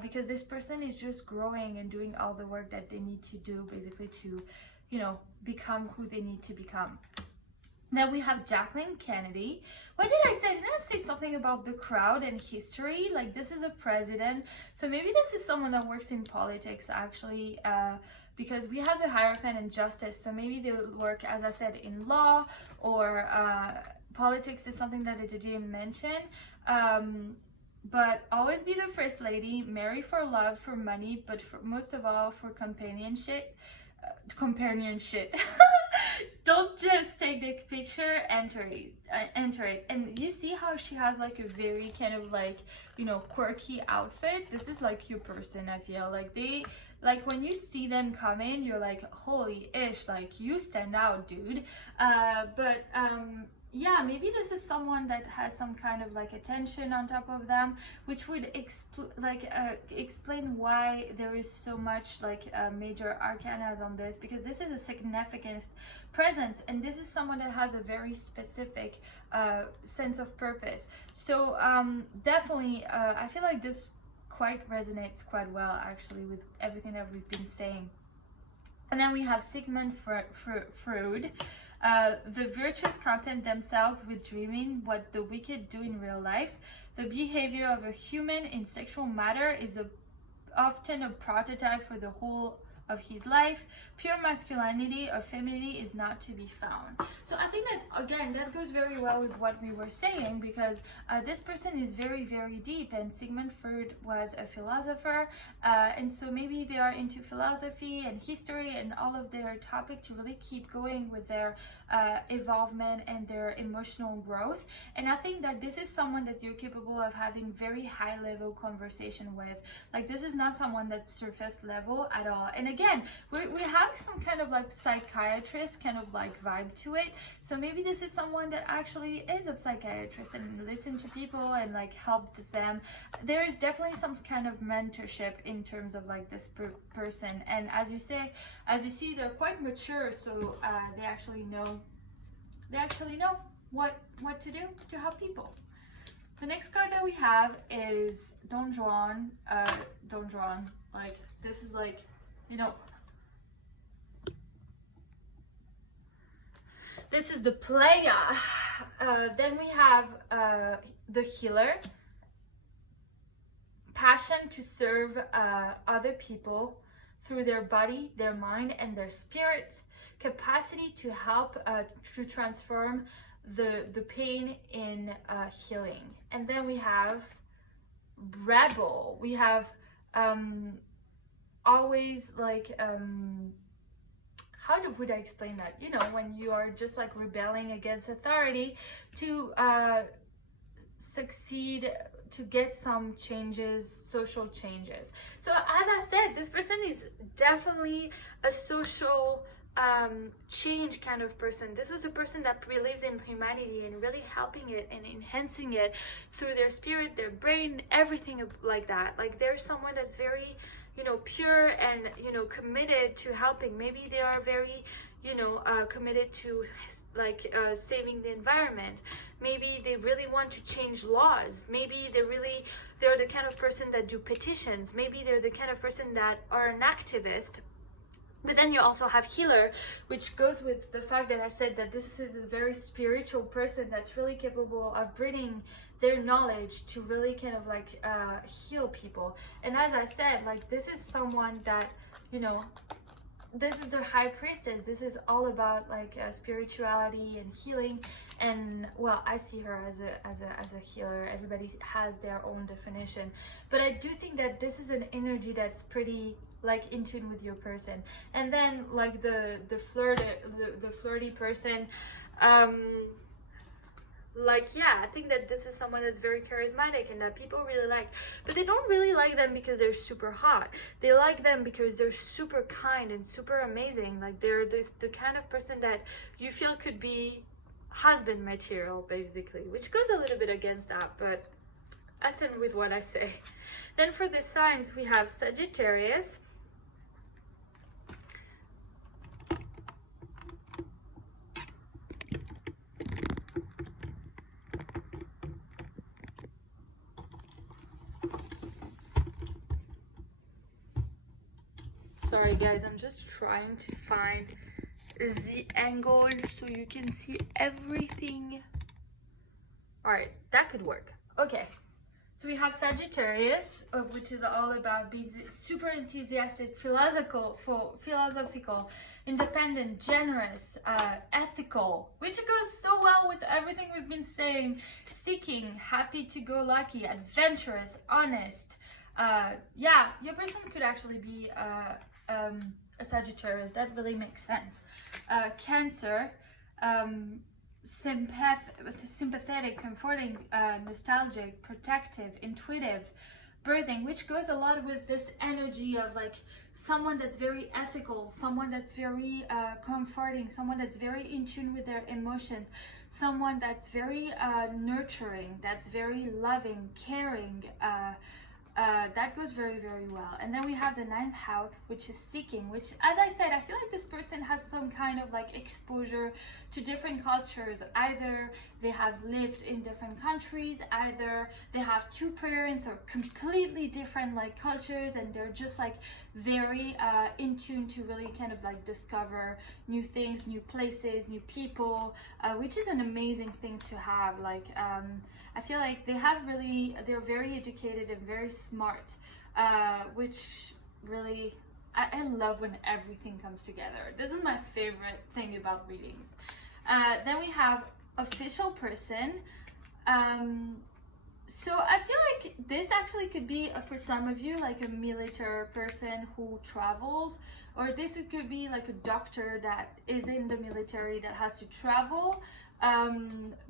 because this person is just growing and doing all the work that they need to do, basically, to, you know, become who they need to become. Then we have Jacqueline Kennedy. What did I say? Didn't I say something about the crowd and history? Like, this is a president. So maybe this is someone that works in politics, actually, because we have the Hierophant and Justice. So maybe they will work, as I said, in law, or politics is something that I didn't mention. But always be the first lady, marry for love, for money, but most of all for companionship. Don't just take the picture, enter it. And you see how she has like a very kind of like, you know, quirky outfit. This is like your person. I feel like they, like, when you see them come in, you're like, holy ish, like, you stand out, dude. Yeah, maybe this is someone that has some kind of like attention on top of them, which would explain why there is so much like major arcanas on this, because this is a significant presence, and this is someone that has a very specific sense of purpose. So definitely, I feel like this quite resonates quite well, actually, with everything that we've been saying. And then we have Sigmund Freud. The virtuous content themselves with dreaming what the wicked do in real life. The behavior of a human in sexual matter is often a prototype for the whole of his life. Pure masculinity or femininity is not to be found. So I think that, again, that goes very well with what we were saying, because this person is very, very deep, and Sigmund Freud was a philosopher, and so maybe they are into philosophy and history and all of their topic to really keep going with their evolvement and their emotional growth. And I think that this is someone that you're capable of having very high level conversation with. Like, this is not someone that's surface level at all. And again, we have some kind of like psychiatrist kind of like vibe to it. So maybe this is someone that actually is a psychiatrist and listen to people and like help them. There is definitely some kind of mentorship in terms of like this person. And as you see, they're quite mature, so they actually know what to do to help people. The next card that we have is Don Juan. Like this is like, you know, this is the playa. Then we have the healer, passion to serve other people through their body, their mind, and their spirit, capacity to help to transform the pain in healing. And then we have rebel. We have always like would I explain that? You know, when you are just like rebelling against authority to succeed, to get some changes, social changes. So as I said, this person is definitely a social change kind of person. This is a person that believes in humanity and really helping it and enhancing it through their spirit, their brain, everything like that. Like there's someone that's very, you know, pure and, you know, committed to helping. Maybe they are very, you know, committed to like saving the environment. Maybe they really want to change laws. Maybe they're the kind of person that do petitions. Maybe they're the kind of person that are an activist. But then you also have healer, which goes with the fact that I said that this is a very spiritual person that's really capable of bringing their knowledge to really kind of like heal people. And as I said, like this is someone that, you know, this is the high priestess. This is all about like spirituality and healing. And well, I see her as a healer. Everybody has their own definition, but I do think that this is an energy that's pretty like in tune with your person. And then like the flirty person, like yeah, I think that this is someone that's very charismatic and that people really like, but they don't really like them because they're super hot. They like them because they're super kind and super amazing. Like they're the kind of person that you feel could be husband material basically, which goes a little bit against that, but I stand with what I say. Then for the signs we have Sagittarius, sorry guys, I'm just trying to find the angle so you can see everything. All right, that could work. Okay, so we have Sagittarius, which is all about being super enthusiastic, philosophical, independent, generous, ethical, which goes so well with everything we've been saying, seeking, happy-to-go-lucky, adventurous, honest. Yeah, your person could actually be a Sagittarius. That really makes sense. Cancer, sympathetic, comforting, nostalgic, protective, intuitive, birthing, which goes a lot with this energy of like someone that's very ethical, someone that's very comforting, someone that's very in tune with their emotions, someone that's very nurturing, that's very loving, caring. That goes very, very well. And then we have the 9th house, which is seeking, which, as I said, I feel like this person has some kind of like exposure to different cultures. Either they have lived in different countries, either they have two parents or completely different like cultures, and they're just like very in tune to really kind of like discover new things, new places, new people, which is an amazing thing to have. Like I feel like they're very educated and very smart, which really, I love when everything comes together. This is my favorite thing about readings. Then we have official person. So I feel like this actually could be, for some of you, like a military person who travels, or this could be like a doctor that is in the military that has to travel,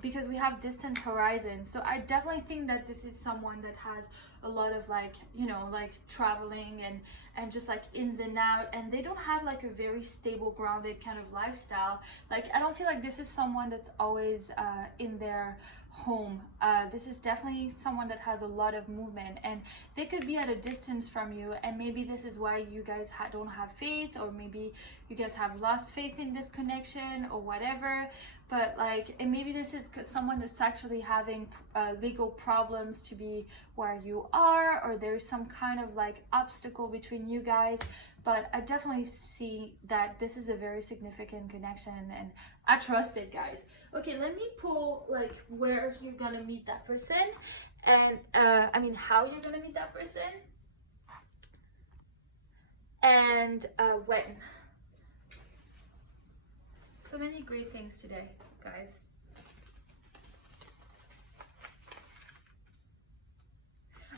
because we have distant horizons. So I definitely think that this is someone that has a lot of like, you know, like traveling and just like ins and out, and they don't have like a very stable, grounded kind of lifestyle. Like I don't feel like this is someone that's always in their home. This is definitely someone that has a lot of movement, and they could be at a distance from you, and maybe this is why you guys don't have faith, or maybe you guys have lost faith in this connection or whatever. But like, and maybe this is someone that's actually having legal problems to be where you are, or there's some kind of like obstacle between you guys. But I definitely see that this is a very significant connection, and I trust it, guys. Okay, let me pull like where you're gonna meet that person, and I mean how you're gonna meet that person, and when. So many great things today, guys.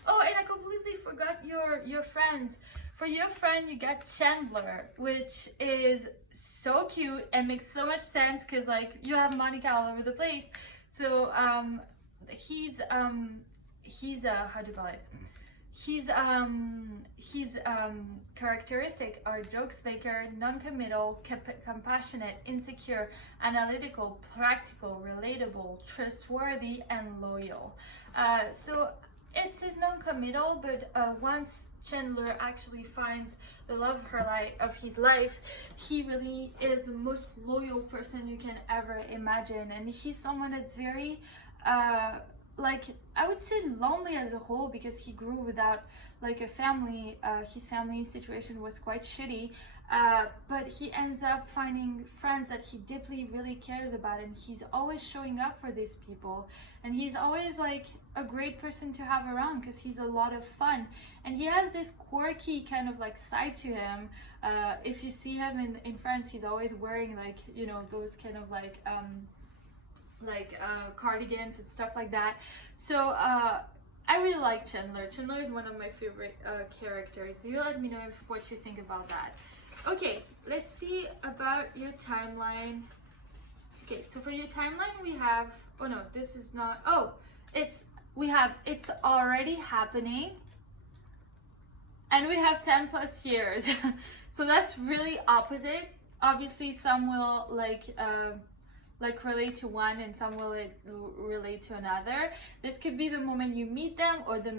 Oh, and I completely forgot your friends. For your friend, you got Chandler, which is so cute and makes so much sense because like you have Monica all over the place. So he's how do you call it? His characteristic are jokes maker, non-committal, compassionate, insecure, analytical, practical, relatable, trustworthy, and loyal. So it says non-committal, but once Chandler actually finds the love of his life, he really is the most loyal person you can ever imagine, and he's someone that's very like, I would say lonely as a whole, because he grew without like a family. His family situation was quite shitty, but he ends up finding friends that he deeply really cares about, and he's always showing up for these people, and he's always like a great person to have around because he's a lot of fun, and he has this quirky kind of like side to him. If you see him in France, he's always wearing like, you know, those kind of like cardigans and stuff like that. So I really like Chandler. Chandler is one of my favorite characters. You let me know what you think about that. Okay, let's see about your timeline. Okay, so for your timeline we have, oh no, this is not, oh, it's already happening, and we have 10 plus years. So that's really opposite. Obviously some will like relate to one, and some will relate to another. This could be the moment you meet them, or the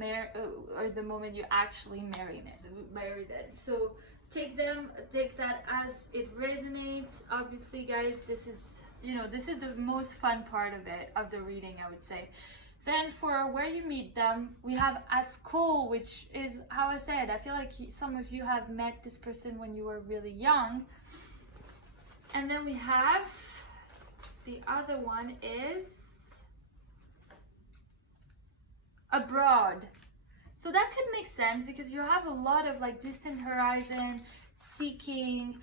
moment you actually marry them. So take that as it resonates. Obviously, guys, this is the most fun part of the reading, I would say. Then for where you meet them, we have at school, which is how I said. I feel like some of you have met this person when you were really young. And then we have the other one is abroad. So that could make sense because you have a lot of like distant horizon, seeking,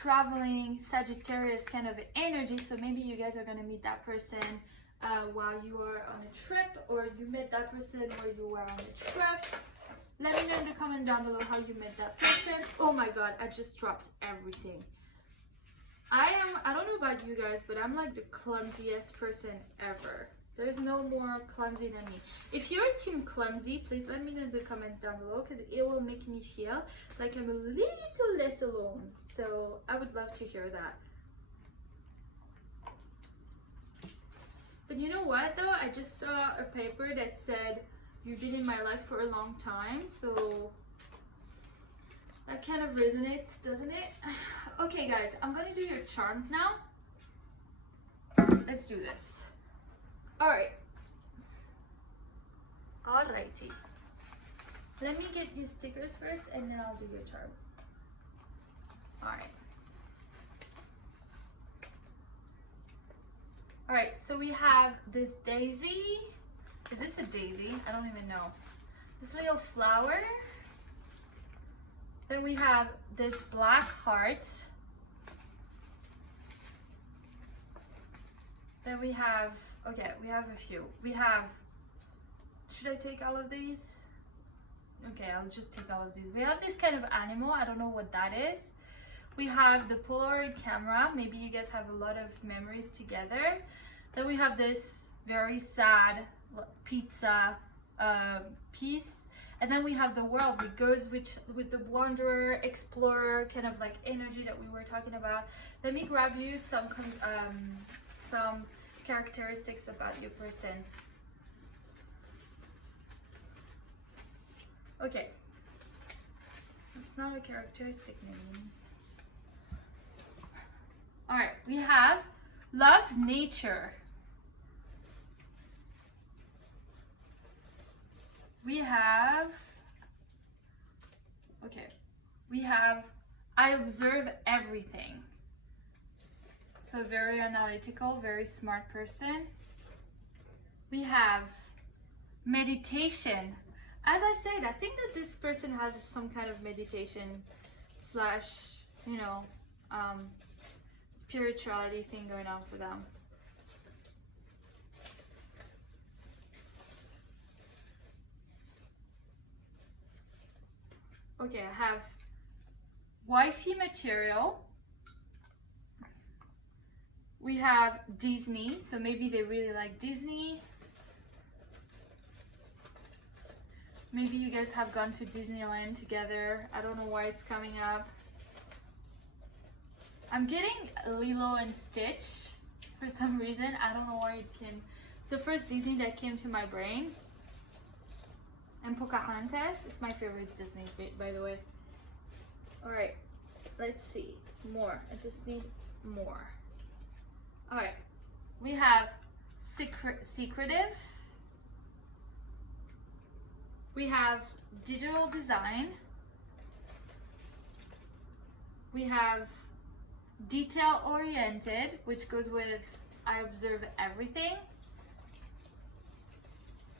traveling, Sagittarius kind of energy. So maybe you guys are going to meet that person while you are on a trip, or you met that person while you were on a trip. Let me know in the comment down below how you met that person. Oh my god, I just dropped everything. I don't know about you guys, but I'm like the clumsiest person ever. There's no more clumsy than me. If you're team clumsy, please let me know in the comments down below, because it will make me feel like I'm a little less alone. So I would love to hear that. But you know what though? I just saw a paper that said, you've been in my life for a long time. So that kind of resonates, doesn't it? Okay guys, I'm gonna do your charms now. Let's do this. Alright. Alrighty. Let me get you stickers first, and then I'll do your charms. Alright. Alright, so we have this daisy. Is this a daisy? I don't even know. This little flower. Then we have this black heart. Then we have, okay, we have a few. We have, should I take all of these? Okay, I'll just take all of these. We have this kind of animal. I don't know what that is. We have the Polaroid camera. Maybe you guys have a lot of memories together. Then we have this very sad pizza piece. And then we have the world, which goes with the wanderer, explorer kind of like energy that we were talking about. Let me grab you some characteristics about your person. Okay, it's not a characteristic name. We have loves nature. We have, okay, we have I observe everything. So very analytical, very smart person. We have meditation. As I said, I think that this person has some kind of meditation slash, you know, spirituality thing going on for them. Okay, I have wifey material. We have Disney, so maybe they really like Disney. Maybe you guys have gone to Disneyland together. I don't know why it's coming up. I'm getting Lilo and Stitch for some reason. I don't know why it came. It's the first Disney that came to my brain. And Pocahontas. It's my favorite Disney, by the way. Alright, let's see. More. I just need more. Alright, we have secretive. We have digital design. We have detail oriented, which goes with I observe everything.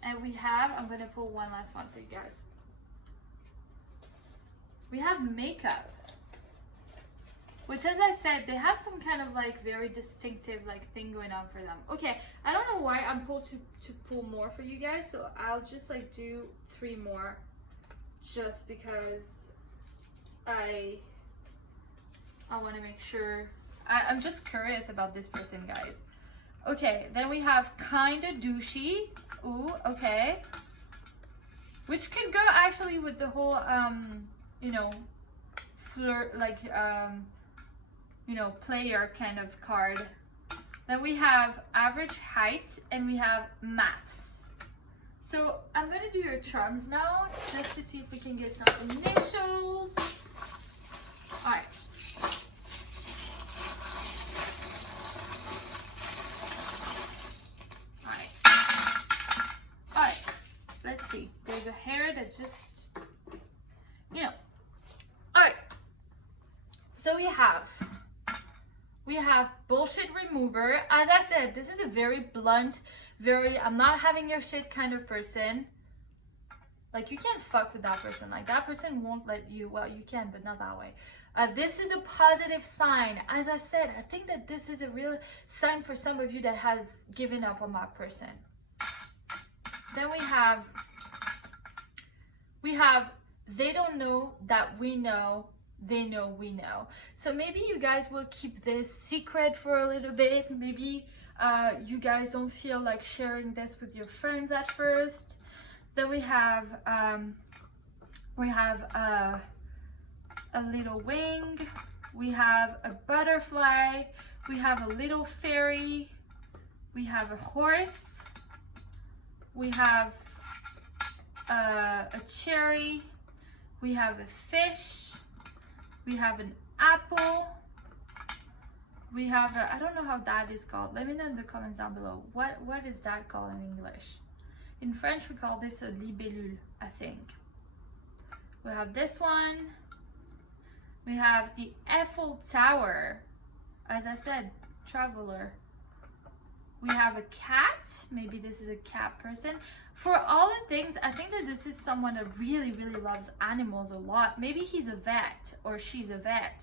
And we have, I'm going to pull one last one for you guys. We have makeup, which, as I said, they have some kind of like very distinctive like thing going on for them. Okay, I don't know why I'm pulled to pull more for you guys, so I'll just like do 3 more just because I want to make sure. I'm just curious about this person, guys. Okay, then we have kinda douchey. Ooh, okay. Which could go actually with the whole, you know, flirt, like, you know, player kind of card. Then we have average height and we have maths. So I'm gonna do your charms now, just to see if we can get some initials. All right. Let's see. There's a hair that just, you know. All right. So we have bullshit remover. As I said, this is a very blunt, very I'm not having your shit kind of person. Like, you can't fuck with that person. Like, that person won't let you. Well, you can, but not that way. This is a positive sign. As I said, I think that this is a real sign for some of you that have given up on that person. Then we have they don't know that we know, they know we know. So maybe you guys will keep this secret for a little bit. Maybe you guys don't feel like sharing this with your friends at first. Then we have a little wing. We have a butterfly. We have a little fairy. We have a horse. We have a cherry. We have a fish. We have an apple. We have a, I don't know how that is called. Let me know in the comments down below. What is that called in English? In French, we call this a libellule, I think. We have this one. We have the Eiffel Tower. As I said, traveler. We have a cat. Maybe this is a cat person. For all the things, I think that this is someone that really, really loves animals a lot. Maybe he's a vet or she's a vet.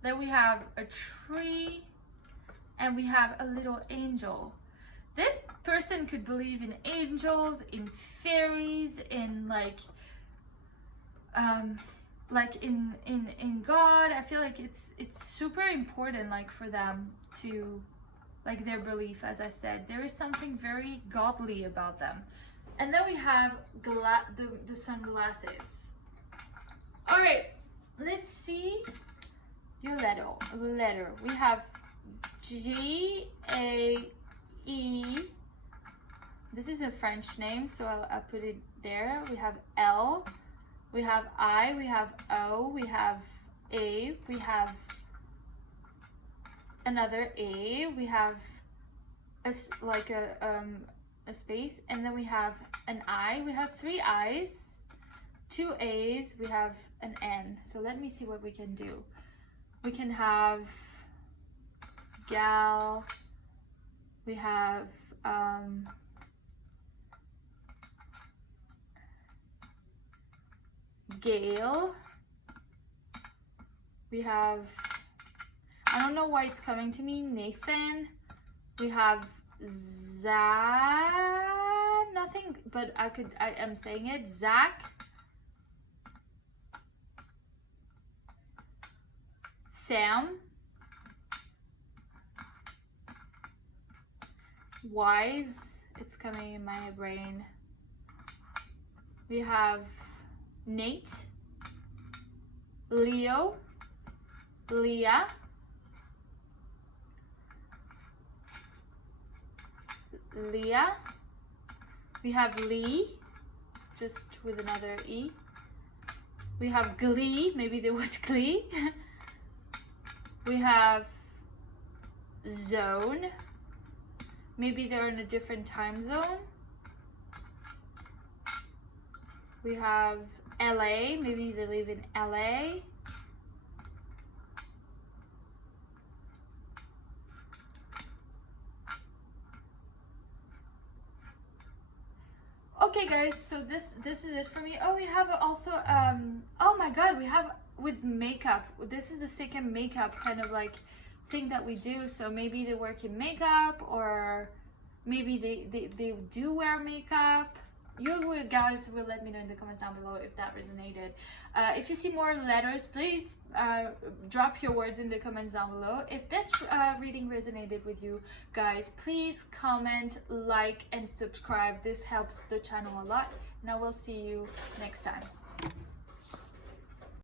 Then we have a tree and we have a little angel. This person could believe in angels, in fairies, in like in God. I feel like it's super important, like, for them to, like, their belief. As I said, there is something very godly about them. And then we have the sunglasses. All right, let's see your letter. We have G-A-E. This is a French name, so I'll put it there. We have L. We have I. We have O. We have A. We have another A, we have a space, and then we have an I. We have 3 I's, 2 A's, we have an N. So let me see what we can do. We can have gal, we have Gail, we have, I don't know why it's coming to me, Nathan, we have nothing, but I am saying it, Zach, Sam, Wise, it's coming in my brain, we have Nate, Leo, Leah, Leah, we have Lee, just with another E, we have Glee, maybe they watch Glee, we have Zone, maybe they're in a different time zone, we have LA, maybe they live in LA, okay guys, so this is it for me. Oh, we have also oh my god, we have with makeup, this is the second makeup kind of like thing that we do. So maybe they work in makeup, or maybe they do wear makeup. You guys will let me know in the comments down below if that resonated. If you see more letters, please drop your words in the comments down below. If this reading resonated with you guys, please comment, like, and subscribe. This helps the channel a lot, and I will see you next time.